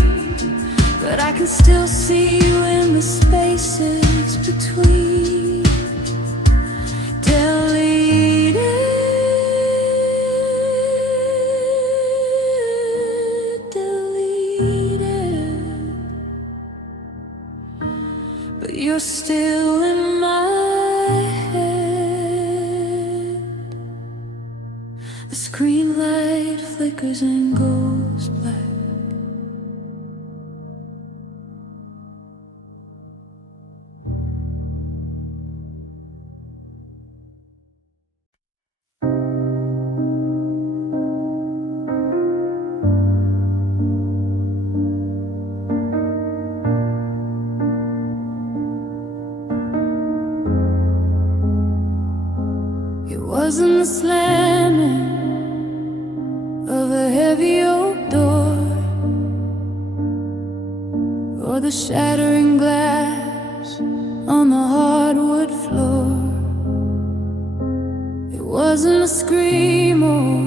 but I can still see you in the spaces between. Deleted, deleted, but you're still in my head. The screen light flickers and goes black. It wasn't the slamming of a heavy oak door or the shattering glass on the hardwood floor. It wasn't a scream or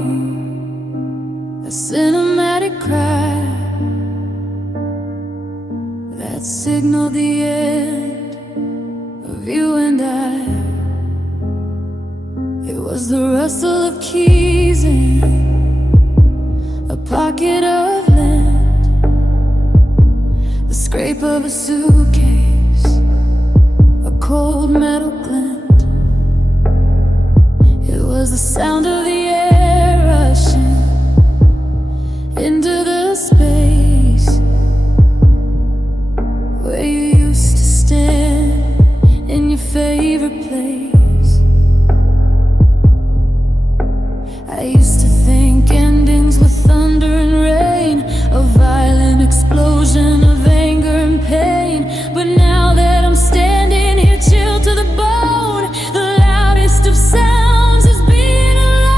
a cinematic cry that signaled the end of you and I. It was the rustle of keys in a pocket of lint, the scrape of a suitcase, a cold metal glint. It was the sound of the air rushing into the space where you used to stand in your favorite place. I used to think endings were thunder and rain, a violent explosion of anger and pain. But now that I'm standing here chilled to the bone, the loudest of sounds is being alone.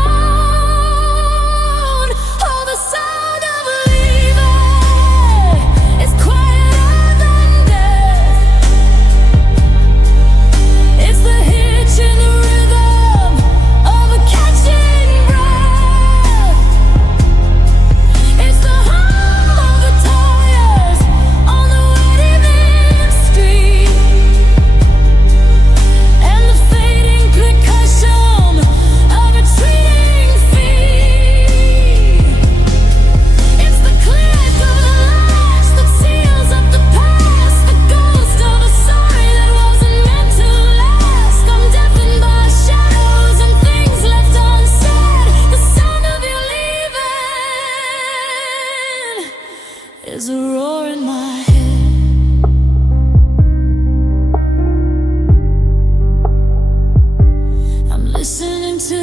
Oh, the sound of leaving is quieter than death. It's the hitch in the rhythm of a catching breath. It's the hum of the tires on the wet evening street, and the fading percussion of retreating feet. It's the click of the latch that seals up the past, the ghost of a story that wasn't meant to last. I'm deafened by shadows and things left unsaid. The sound of you leaving is a roar in my head. I'm listening to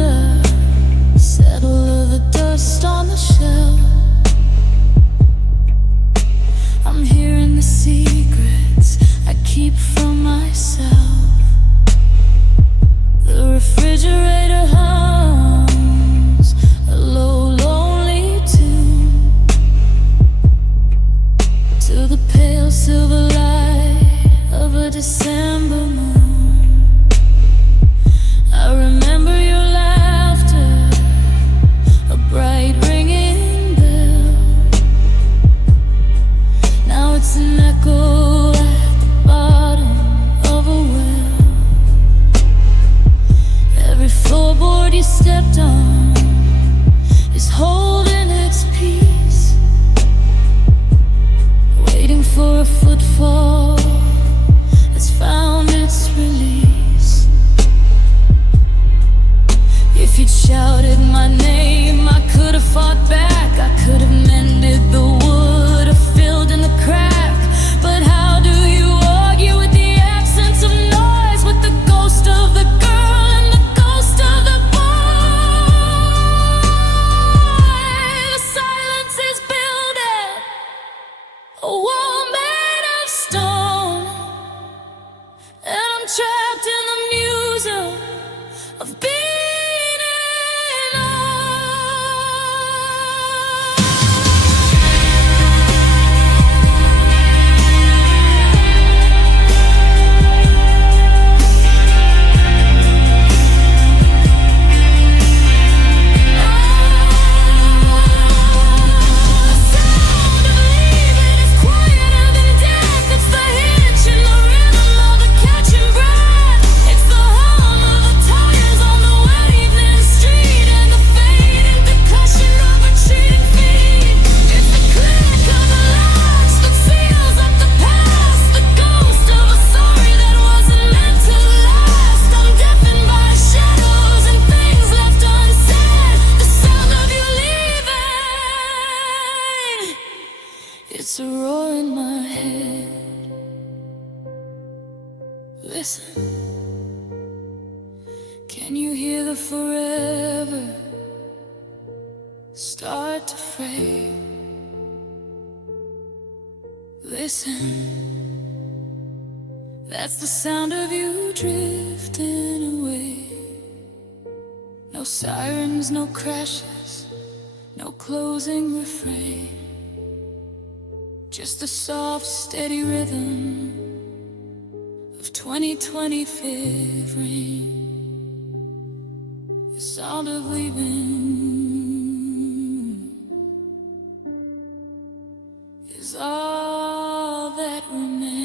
the settle of the dust on the shelf. I'm hearing the secrets I keep from myself. The refrigerator hums a low, lonely tune to the pale silver light of a December moon. I remember your laughter, a bright ringing Listen, can you hear the forever start to fade? Listen, that's the sound of you drifting away. No sirens, no crashes, no closing refrain, just the soft, steady rhythm of 2025 rain. The sound of leaving is all that remains.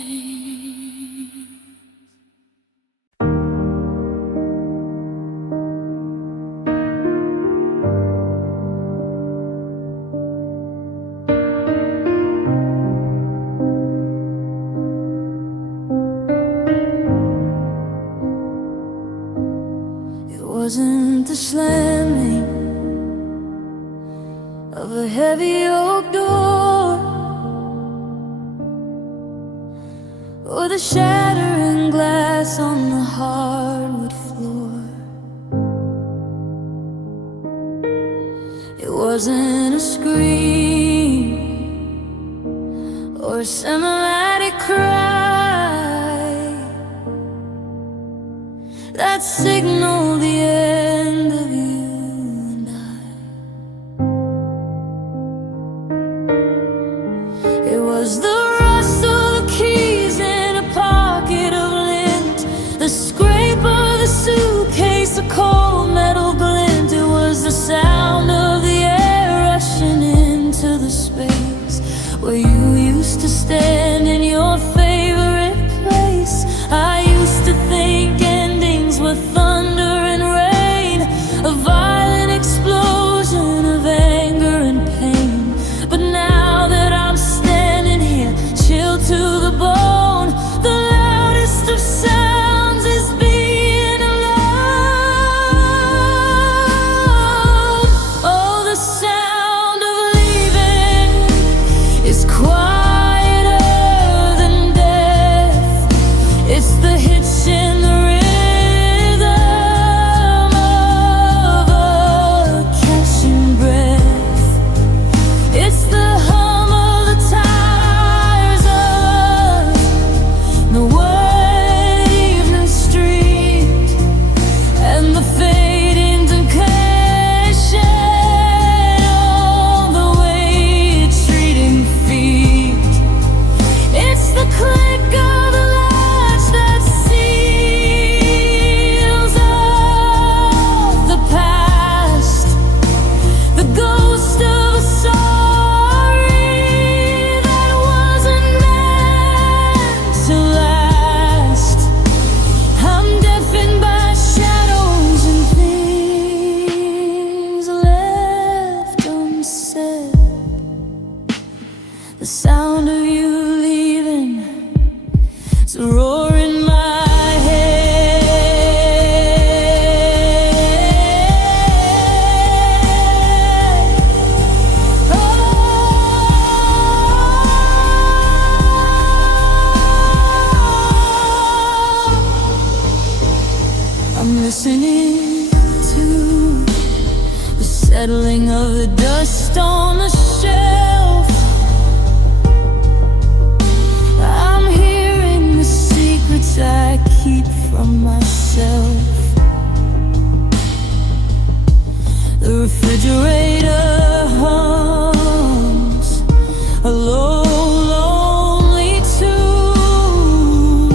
It wasn't the slamming of a heavy oak door or the shattering glass on the hardwood floor. It wasn't a scream or a cinematic cry that signaled the end of you and I. It was the rust of the keys in a pocket of lint, the scrape of the suitcase, a cold metal glint. It was the sound of the air rushing into the space where you used to stand in your favorite place. I used to think endings were thunder and rain, a violent explosion of anger and pain. But now that I'm standing here, chilled to the bone, the loudest of sounds is being alone. Oh, the sound of leaving is quieter than death. It's the hitch in the rhythm of a catching breath. It's the hum of the tires of the wet evening street and the fading indication of the way it's treating feet. It's the click of the latch that seals off the past, the ghost of a sorry that wasn't meant to last. I'm deafened by shadows and things left unsaid. The sound of you leaving is a roar in my head. I'm listening to the settling of the dust on the shelf. I'm hearing the secrets I keep from myself. The refrigerator hums a low, lonely tune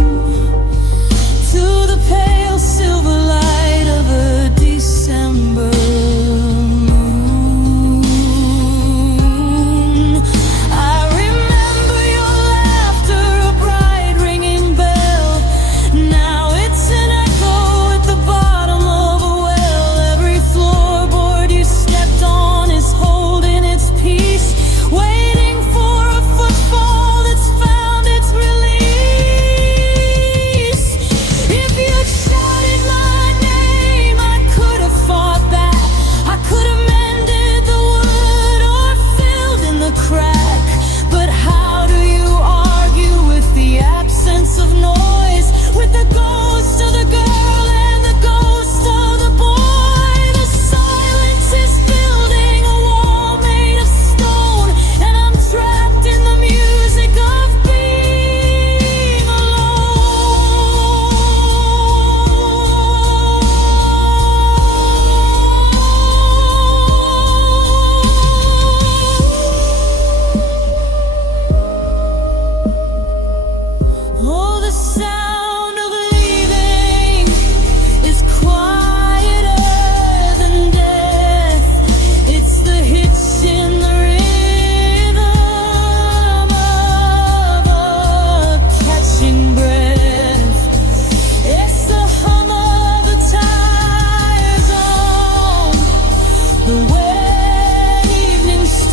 to the pale silver light of a December moon. I remember your laughter, a bright ringing bell. Now it's an echo with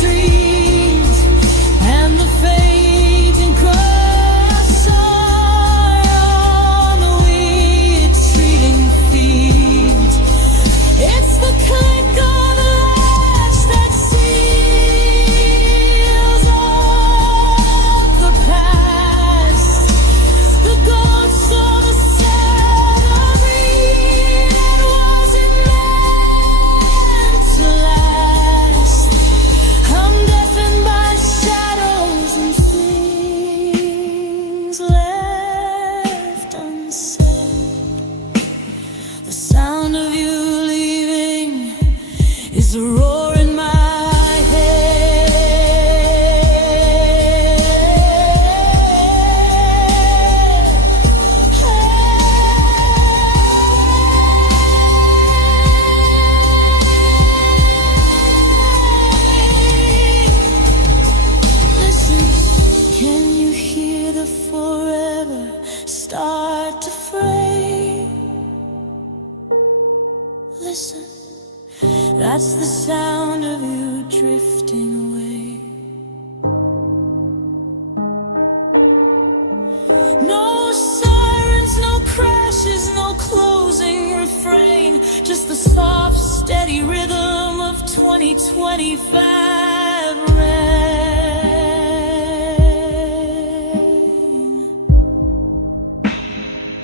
street and the fading cross on the retreating feet. It's the clink of the latch that seals off the past, the ghosts of a Saturday that wasn't meant to last. I'm deafened by shadows and things left unsaid. The sound of you leaving is a roar in my Listen, can you hear the forever start to fray? Listen, that's the sound of you drifting away. No sirens, no crashes, no closing refrain, just the soft, steady rhythm of 2025 rain.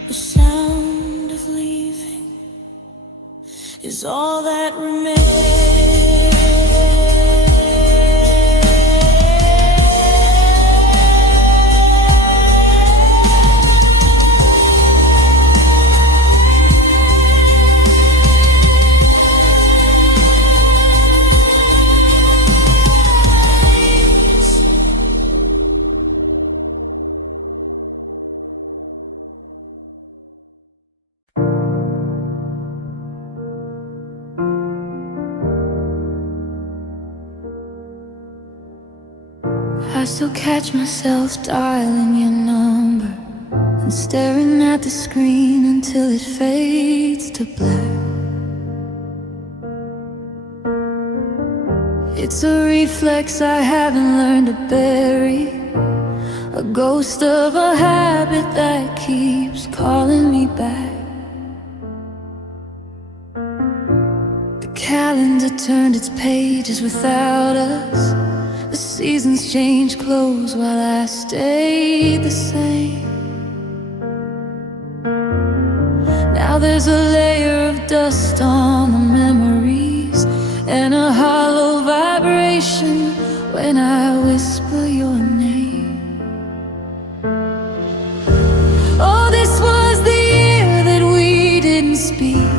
The sound of leaving is all that remains. I still catch myself dialing your number and staring at the screen until it fades to black. It's a reflex I haven't learned to bury, a ghost of a habit that keeps calling me back. The calendar turned its pages without us. The seasons change clothes while I stayed the same. Now there's a layer of dust on the memories and a hollow vibration when I whisper your name. Oh, this was the year that we didn't speak.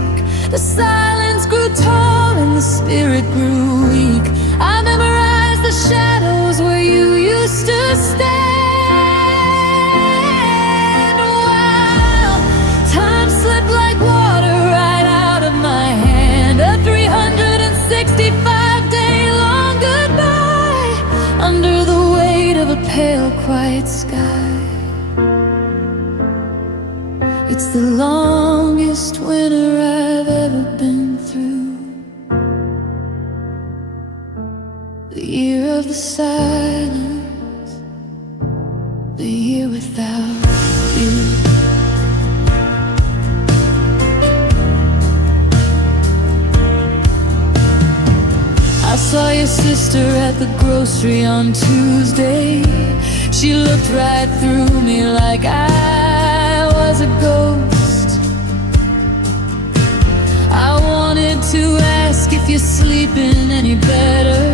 The silence grew tall and the spirit grew weak. I memorized the shadows where you used to stand. Wow, time slipped like water right out of my hand. A 365-day long goodbye under the weight of a pale, quiet sky. It's the longest winter I've ever been through. The year of the silence, the year without you. I saw your sister at the grocery on Tuesday. She looked right through me like I was a ghost. I wanted to ask if you're sleeping any better,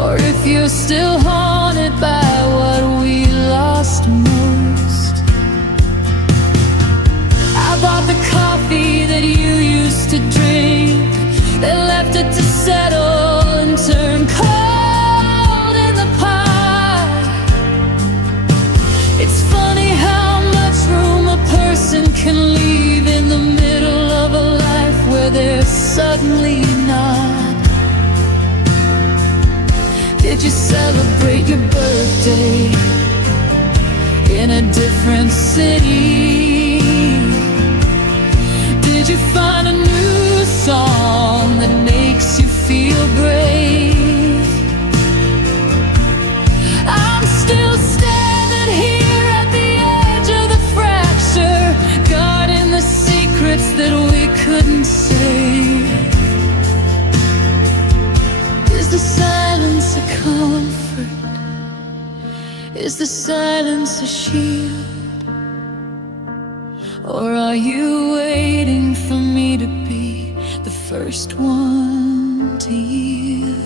or if you're still haunted by what we lost most. I bought the coffee that you used to drink, that left it to settle and turn cold in the pot. It's funny how much room a person can leave in the middle of a life where they're suddenly not. Did you celebrate your birthday in a different city? Did you find a new song that makes you feel brave? Is the silence a shield? Or are you waiting for me to be the first one to yield?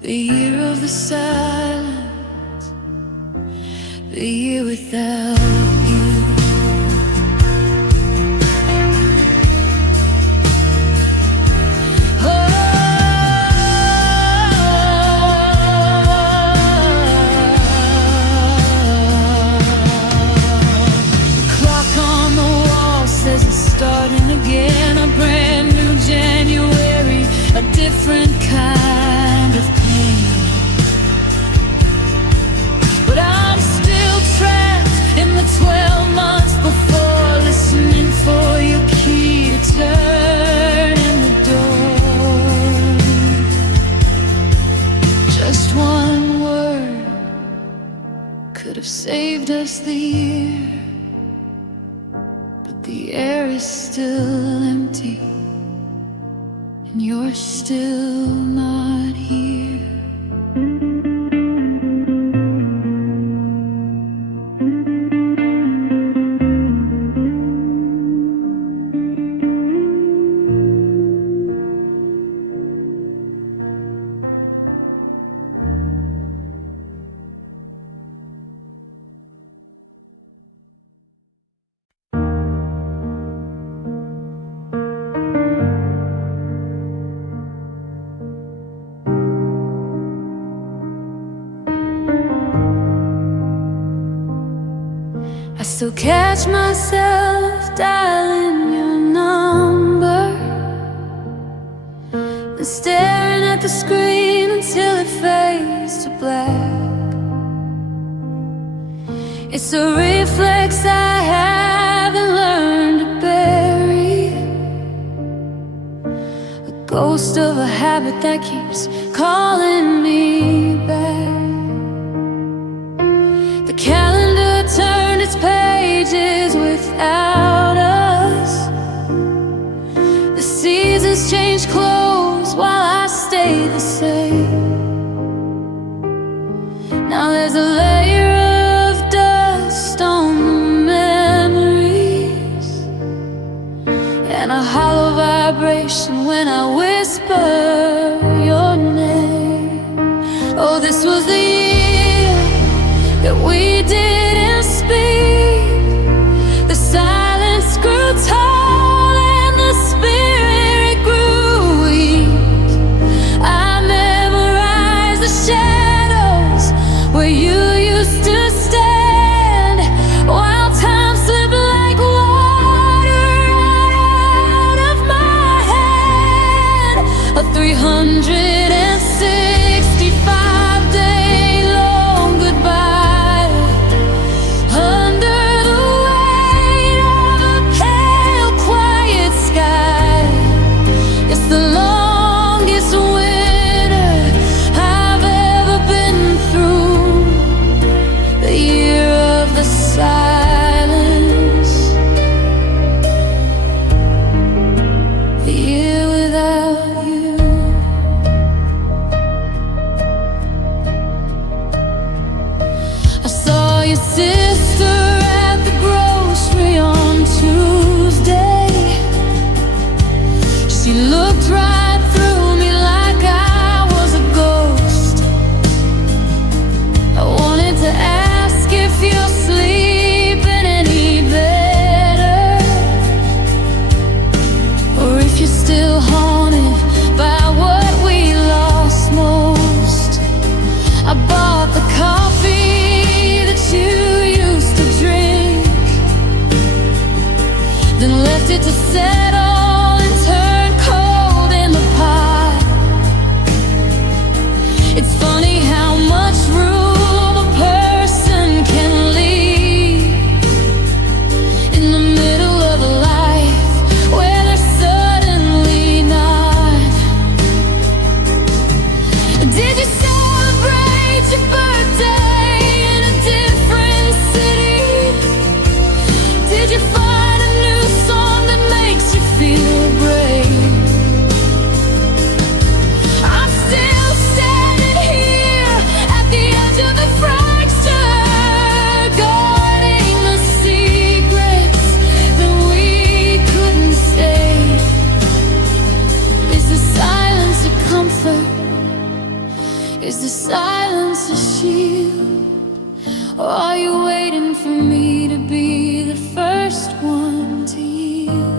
The year of the silence, the year without you. The clock on the wall says it's starting again. A brand new January, a different kind of pain. But I'm still trapped in the 12 months before, listening for your key to turn in the door. Just one word could have saved us the year, but the air is still empty, and you're still not here. I still catch myself dialing your number and staring at the screen until it fades to black. It's a reflex I haven't learned to bury, a ghost of a habit that keeps calling me back. The calendar turned its pages without us. The seasons change clothes while I stay the same. Now there's a layer of dust on the memories, and a hollow vibration when I whisper your name. Oh, this was the year that we didn't speak. The silence grew tall and the spirit grew weak. I memorized the shadows where you used to stand, while time slipped like water out of my hand. A 365-day long goodbye, under the weight of a pale, quiet sky. It's the longest winter I've ever been through, the year of the silence, the year without you. I saw your sister at the grocery on Tuesday. She looked right through me like I was a ghost. I wanted to ask if you're sleeping Or are you waiting for me to be the first one to yield?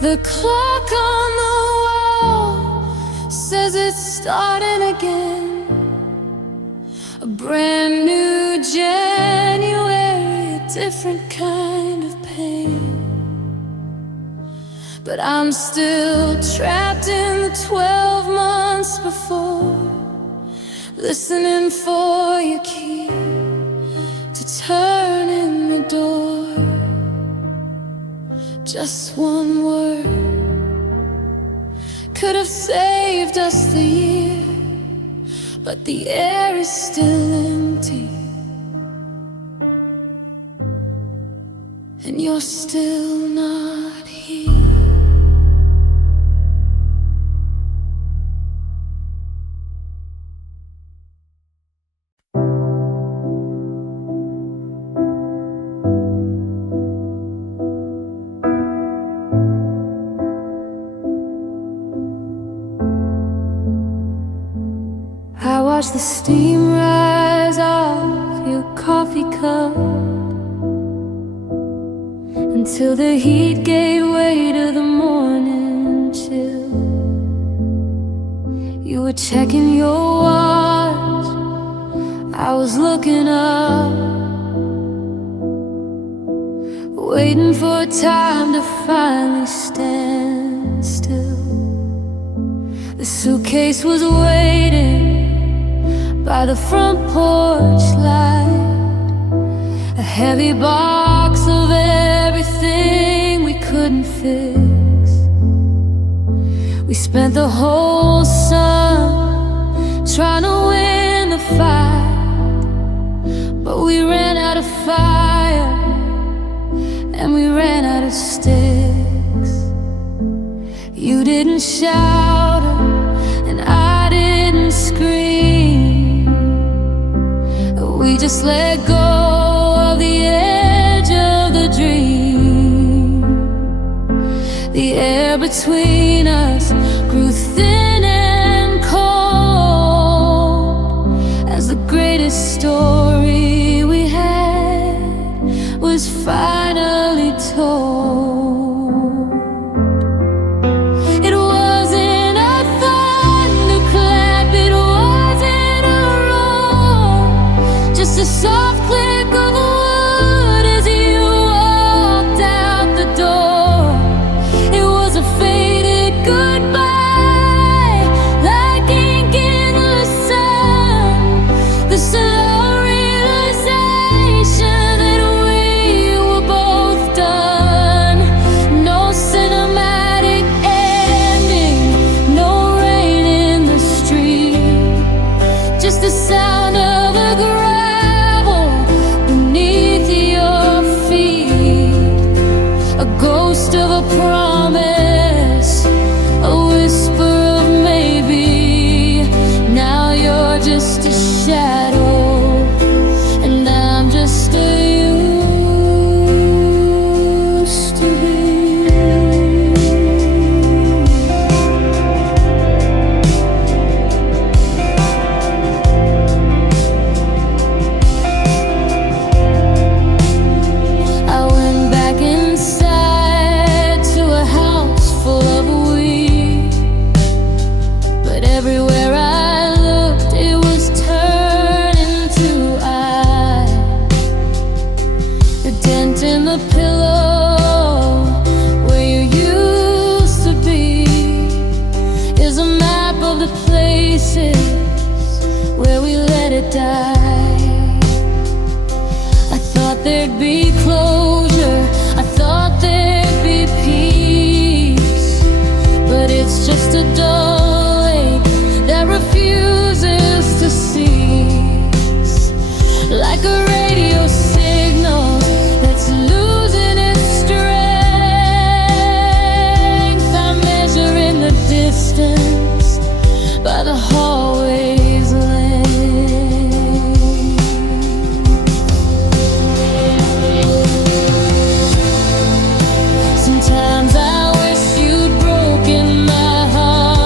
The clock on the wall says it's starting again. A brand new January, a different kind of pain. But I'm still trapped in the 12 months before, listening for your key to turn in the door. Just one word could have saved us the year, but the air is still empty, and you're still not here. Watch the steam rise off your coffee cup until the heat gave way to the morning chill. You were checking your watch, I was looking up, waiting for time to finally stand still. The suitcase was waiting by the front porch light, a heavy box of everything we couldn't fix. We spent the whole summer trying to win the fight, but we ran out of fire and we ran out of sticks. You didn't shout and I didn't scream. We just let go of the edge of the dream. The air between us grew thin and cold as the greatest story we had was finally told. It wasn't a thunderclap, it wasn't a roar, just a soft click of wood as you walked out the door. It was a faded goodbye, like ink in the sun. The slow realization that we were both done. No cinematic ending, no rain in the street, just the sound of a gravel beneath your feet. A ghost of a promise, a whisper of maybe. Now you're just a shadow, and I'm just a used to be. die. I thought there'd be closure, I thought there'd be peace, but it's just a dull ache that refuses to cease. Like a radio signal that's losing its strength, I'm measuring the distance by the hallway's length. Sometimes I wish you'd broken my heart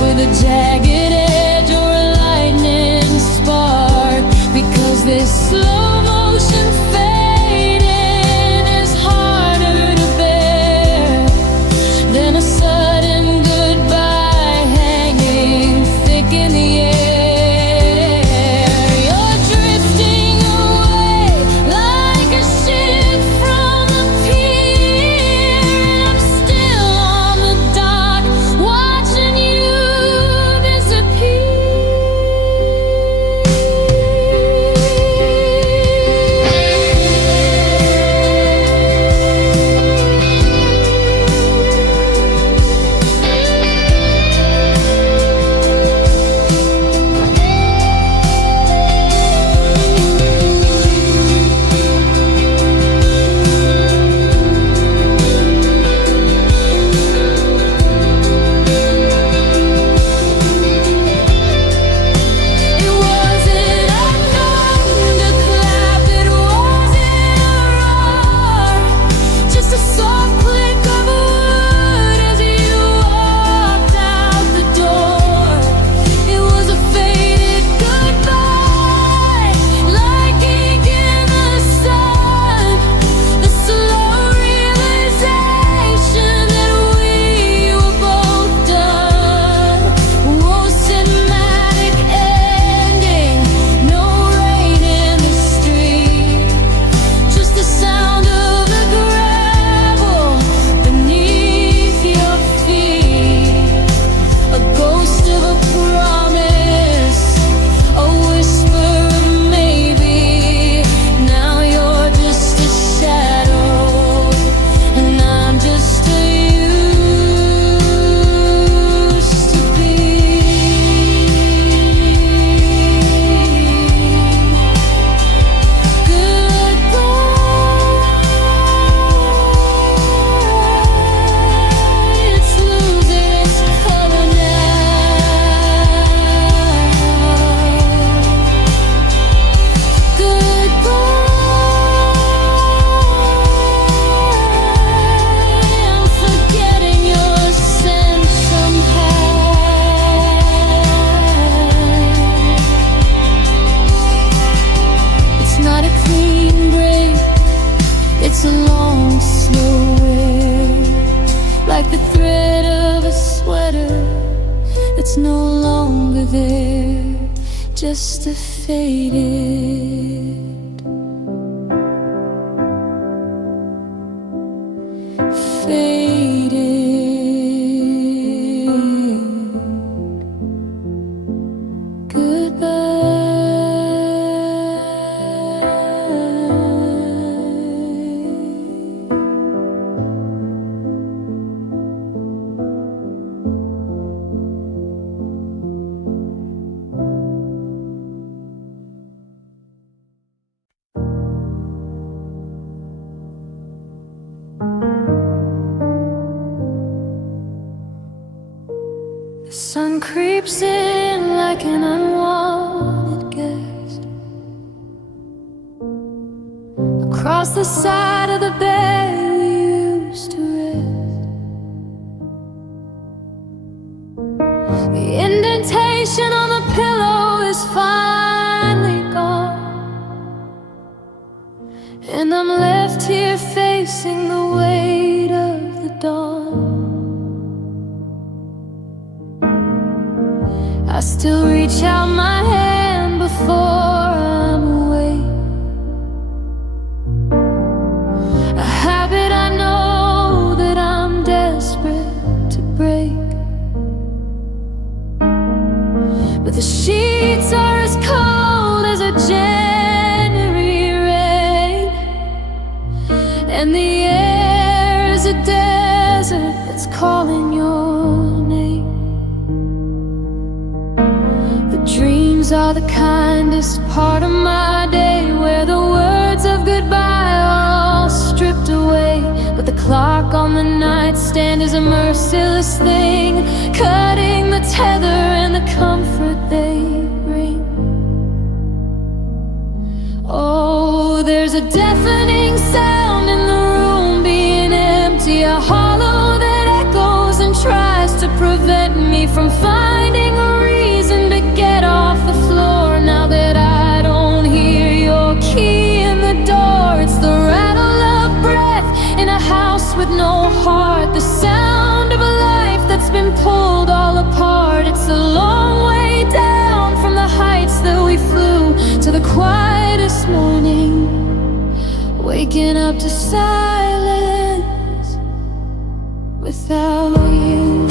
with a jagged edge or a lightning spark, because this slow motion fading is harder to bear than a sudden goodbye hanging thick in the air. You're drifting away like a ship from the pier, and I'm still on the dock watching you disappear. It wasn't a thunderclap, it wasn't a roar, just a soft click of wood as you walked out the door. It was a faded goodbye, like ink in the sun, the slow realization that we were both done. Whoa, cinematic ending, no rain in the street, just the sound of the gravel beneath your feet, a ghost of a promise, a whisper of maybe. Now you're just a shadow, and I'm just a used to be. Goodbye, it's losing its color now. Goodbye, I'm forgetting your scent somehow. It's not a clean break, it's a long, slow wear, like the thread of a sweater that's no longer there, just a faded, The sun creeps in like an unwanted guest across the side of the bed we used to rest. The indentation on the pillow is finally gone, and I'm left here facing the weight of the dawn. I still reach out my hand before I'm awake, a habit I know that I'm desperate to break. but the sheets are as cold as a January rain, and the air is a desert that's calling your name. The dreams are the kindest part of my day, where the words of goodbye are all stripped away, but the clock on the nightstand is a merciless thing, cutting the tether and the comfort they bring. Oh, there's a deafening sound in the room being empty, a hollow that echoes and tries to prevent me from finding a reason to get off the floor. Now that I don't hear your key in the door, it's the rattle of breath in a house with no heart, the sound of a life that's been pulled all apart. It's a long way down from the heights that we flew to the quietest morning, waking up to silence without you.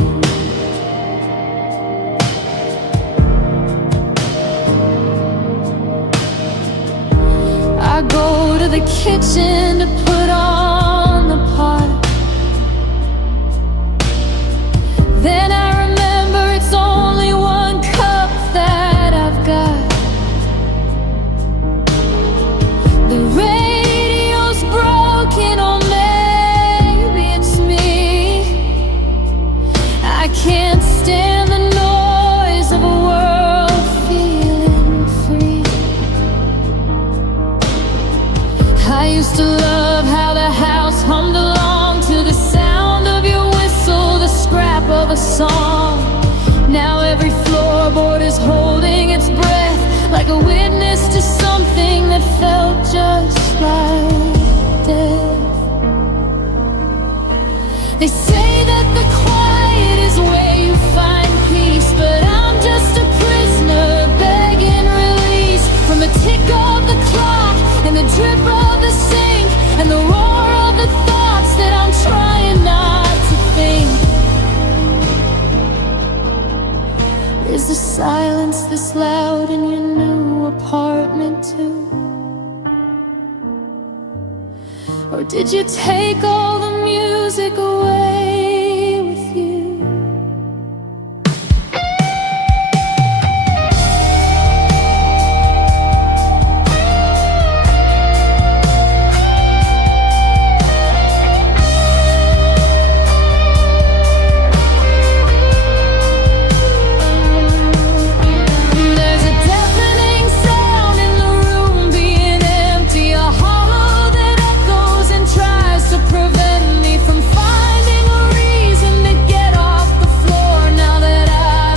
I go to the kitchen to put on the pot. Then I remember it's only one cup that I've got. The radio's broken, or maybe it's me. I can't stand the noise of a world feeling free. I used to love how the house hummed along to the sound of your whistle, the scrap of a song. Now every floorboard is holding its breath, like a witness to something that felt just like death. They say that the quiet is where you find peace, but I'm just a prisoner begging release from the tick of the clock and the drip of the sink and the roar of the thoughts that I'm trying not to think. Is the silence this loud in your new apartment too? Or did you take all the music away with you? There's a deafening sound in the room being empty, a hollow that echoes and tries to prevent me from finding a reason to get off the floor. Now that I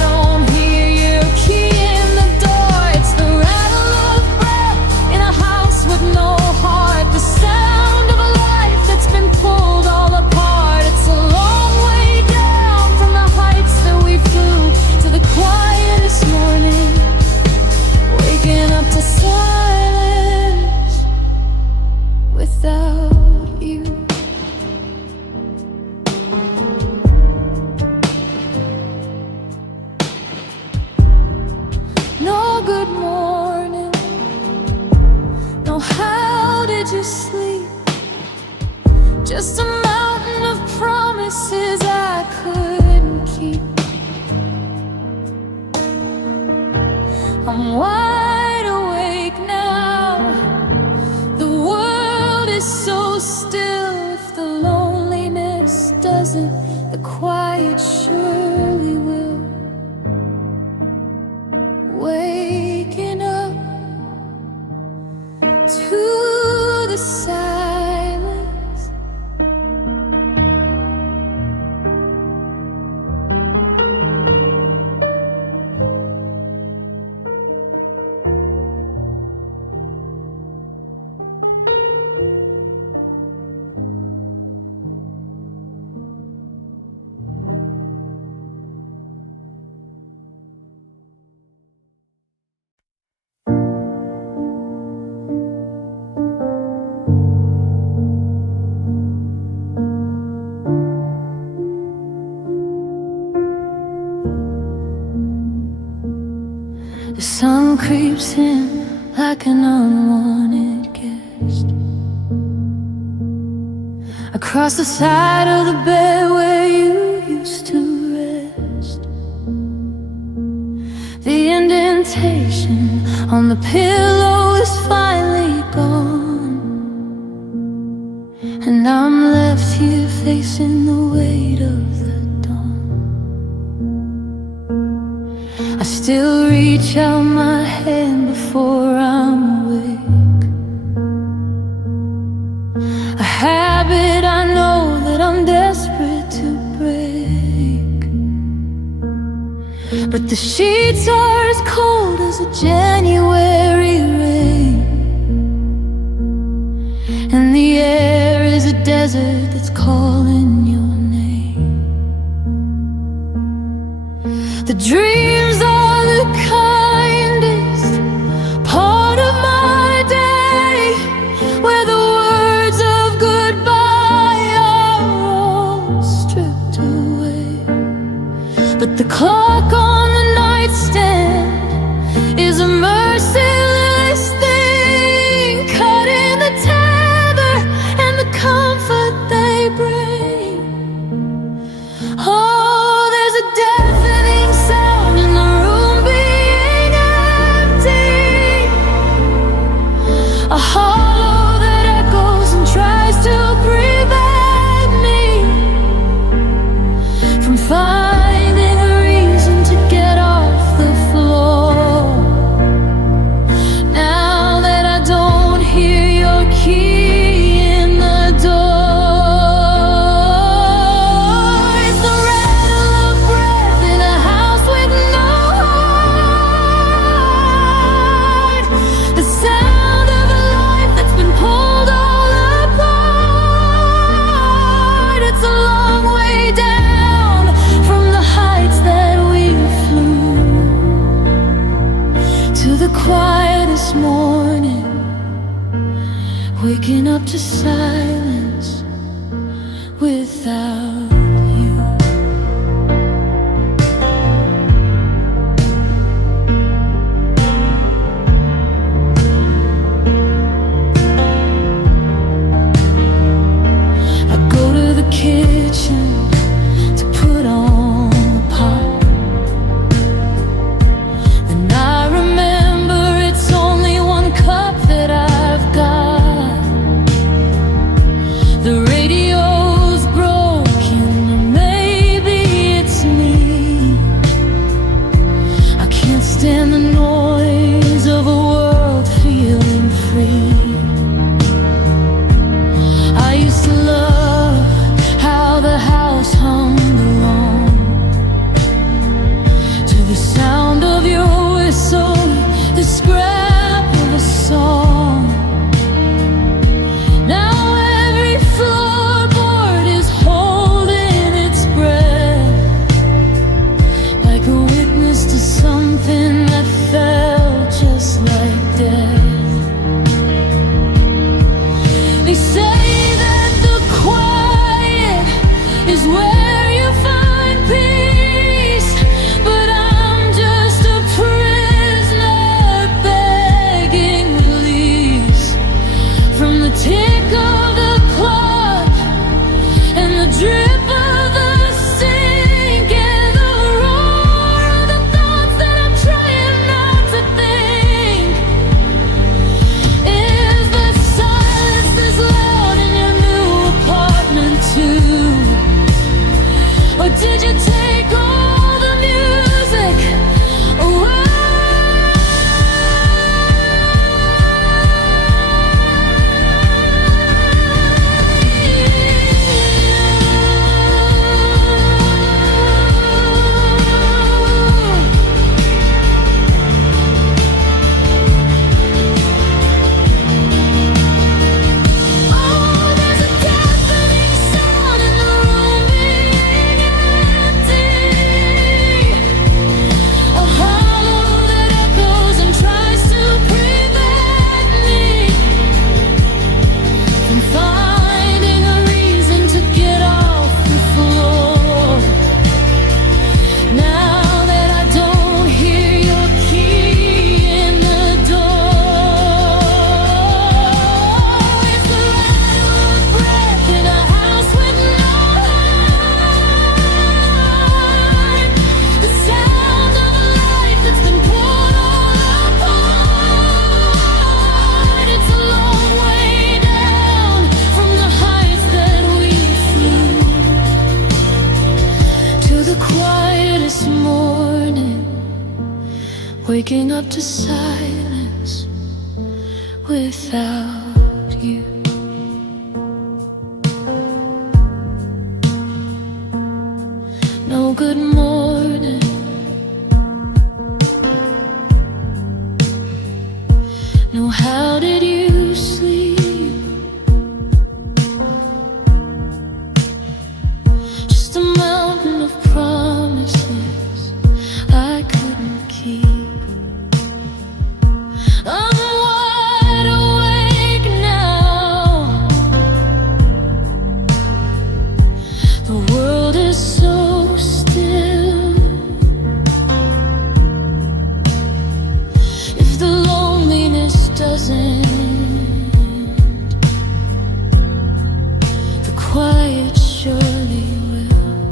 don't hear your key in the door, it's the rattle of breath in a house with no heart, the sound of a life that's been pulled all apart. It's a long way down from the heights that we flew to the quietest morning, waking up to silence without you. No good morning, no how did you sleep, just a mountain of promises I couldn't keep. I'm wide awake now, the world is so still. If the loneliness doesn't, the quiet surely will. Waking up to the silence, The sun creeps in like an unwanted guest across the side of the bed where you used to rest. The indentation on the pillow is finally gone, and I'm left here facing the weight of the dawn. I still reach out my hand before I'm awake, a habit I know that I'm desperate to break. But the sheets are as cold as a January rain, and the air is a desert that's calling your name. The dreams are the kindest part of my day, where the words of goodbye are all stripped away. But the clock on the nightstand is a merciless thing, cutting the tether and the comfort they bring. Oh, there's a deafening sound in the room being empty, a hollow that echoes and tries to prevent me from finding a reason to get off the floor. Now that I don't hear your key in the door, it's the rattle of breath in a house with no heart, the sound of a life that's been pulled all apart. It's a long way down from the heights that we flew to the quietest morning, waking up to silence without you. I go to the kitchen to put on the pot, and I remember it's only one cup that I've got. The radio's broken Waking up to silence without you. No good morning, no how did you sleep? Just a mountain of promises I couldn't keep. I'm wide awake now. The world is so still. If the loneliness doesn't, the quiet surely will.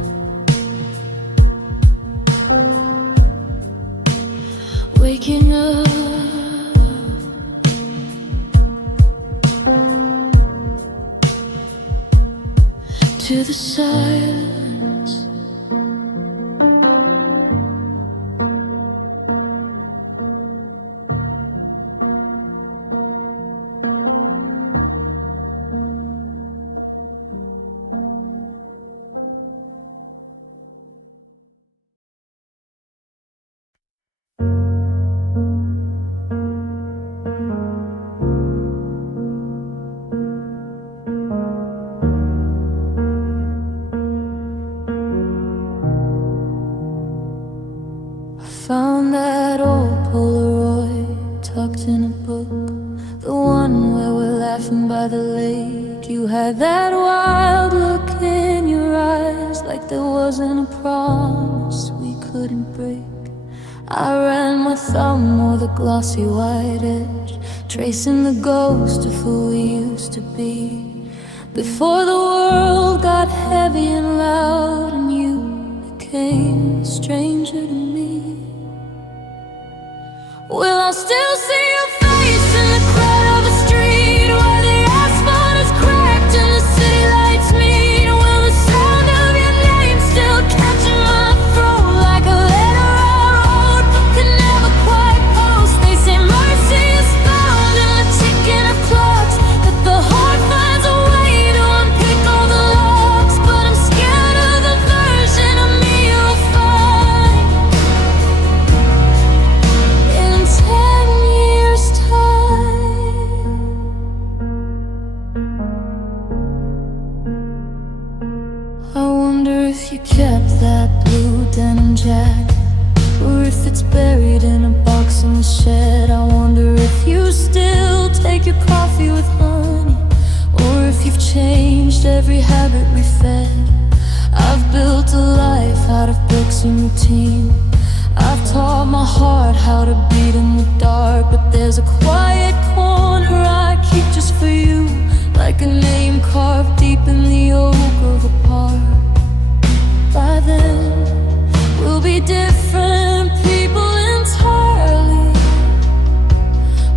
Waking up to the silence. Found that old Polaroid tucked in a book, the one where we're laughing by the lake. You had that wild look in your eyes, like there wasn't a promise we couldn't break. I ran my thumb o'er the glossy white edge, tracing the ghost of who we used to be, before the world got heavy and loud and you became a stranger to me. Will I still see your face in the crowd of the street where the asphalt is cracked and the city lights meet? Will the sound of your name still catch in my throat like a letter I wrote but could never quite post? They say mercy is found in the ticking of clocks, that the heart finds a way to unpick all the locks, but I'm scared of the version of me you'll find in 10 years' time. I wonder if you kept that blue denim jacket, or if it's buried in a box in the shed. I wonder if you still take your coffee with honey, or if you've changed every habit we fed. I've built a life out of bricks and routine. I've taught my heart how to beat in the dark, but there's a quiet corner I keep just for you, like a name carved deep in the oak of a park. By then, we'll be different people entirely,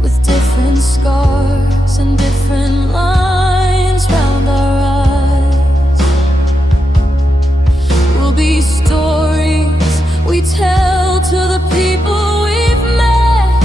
with different scars and different lines round our eyes. Will be stories we tell to the people we've met,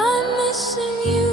I'm missing you.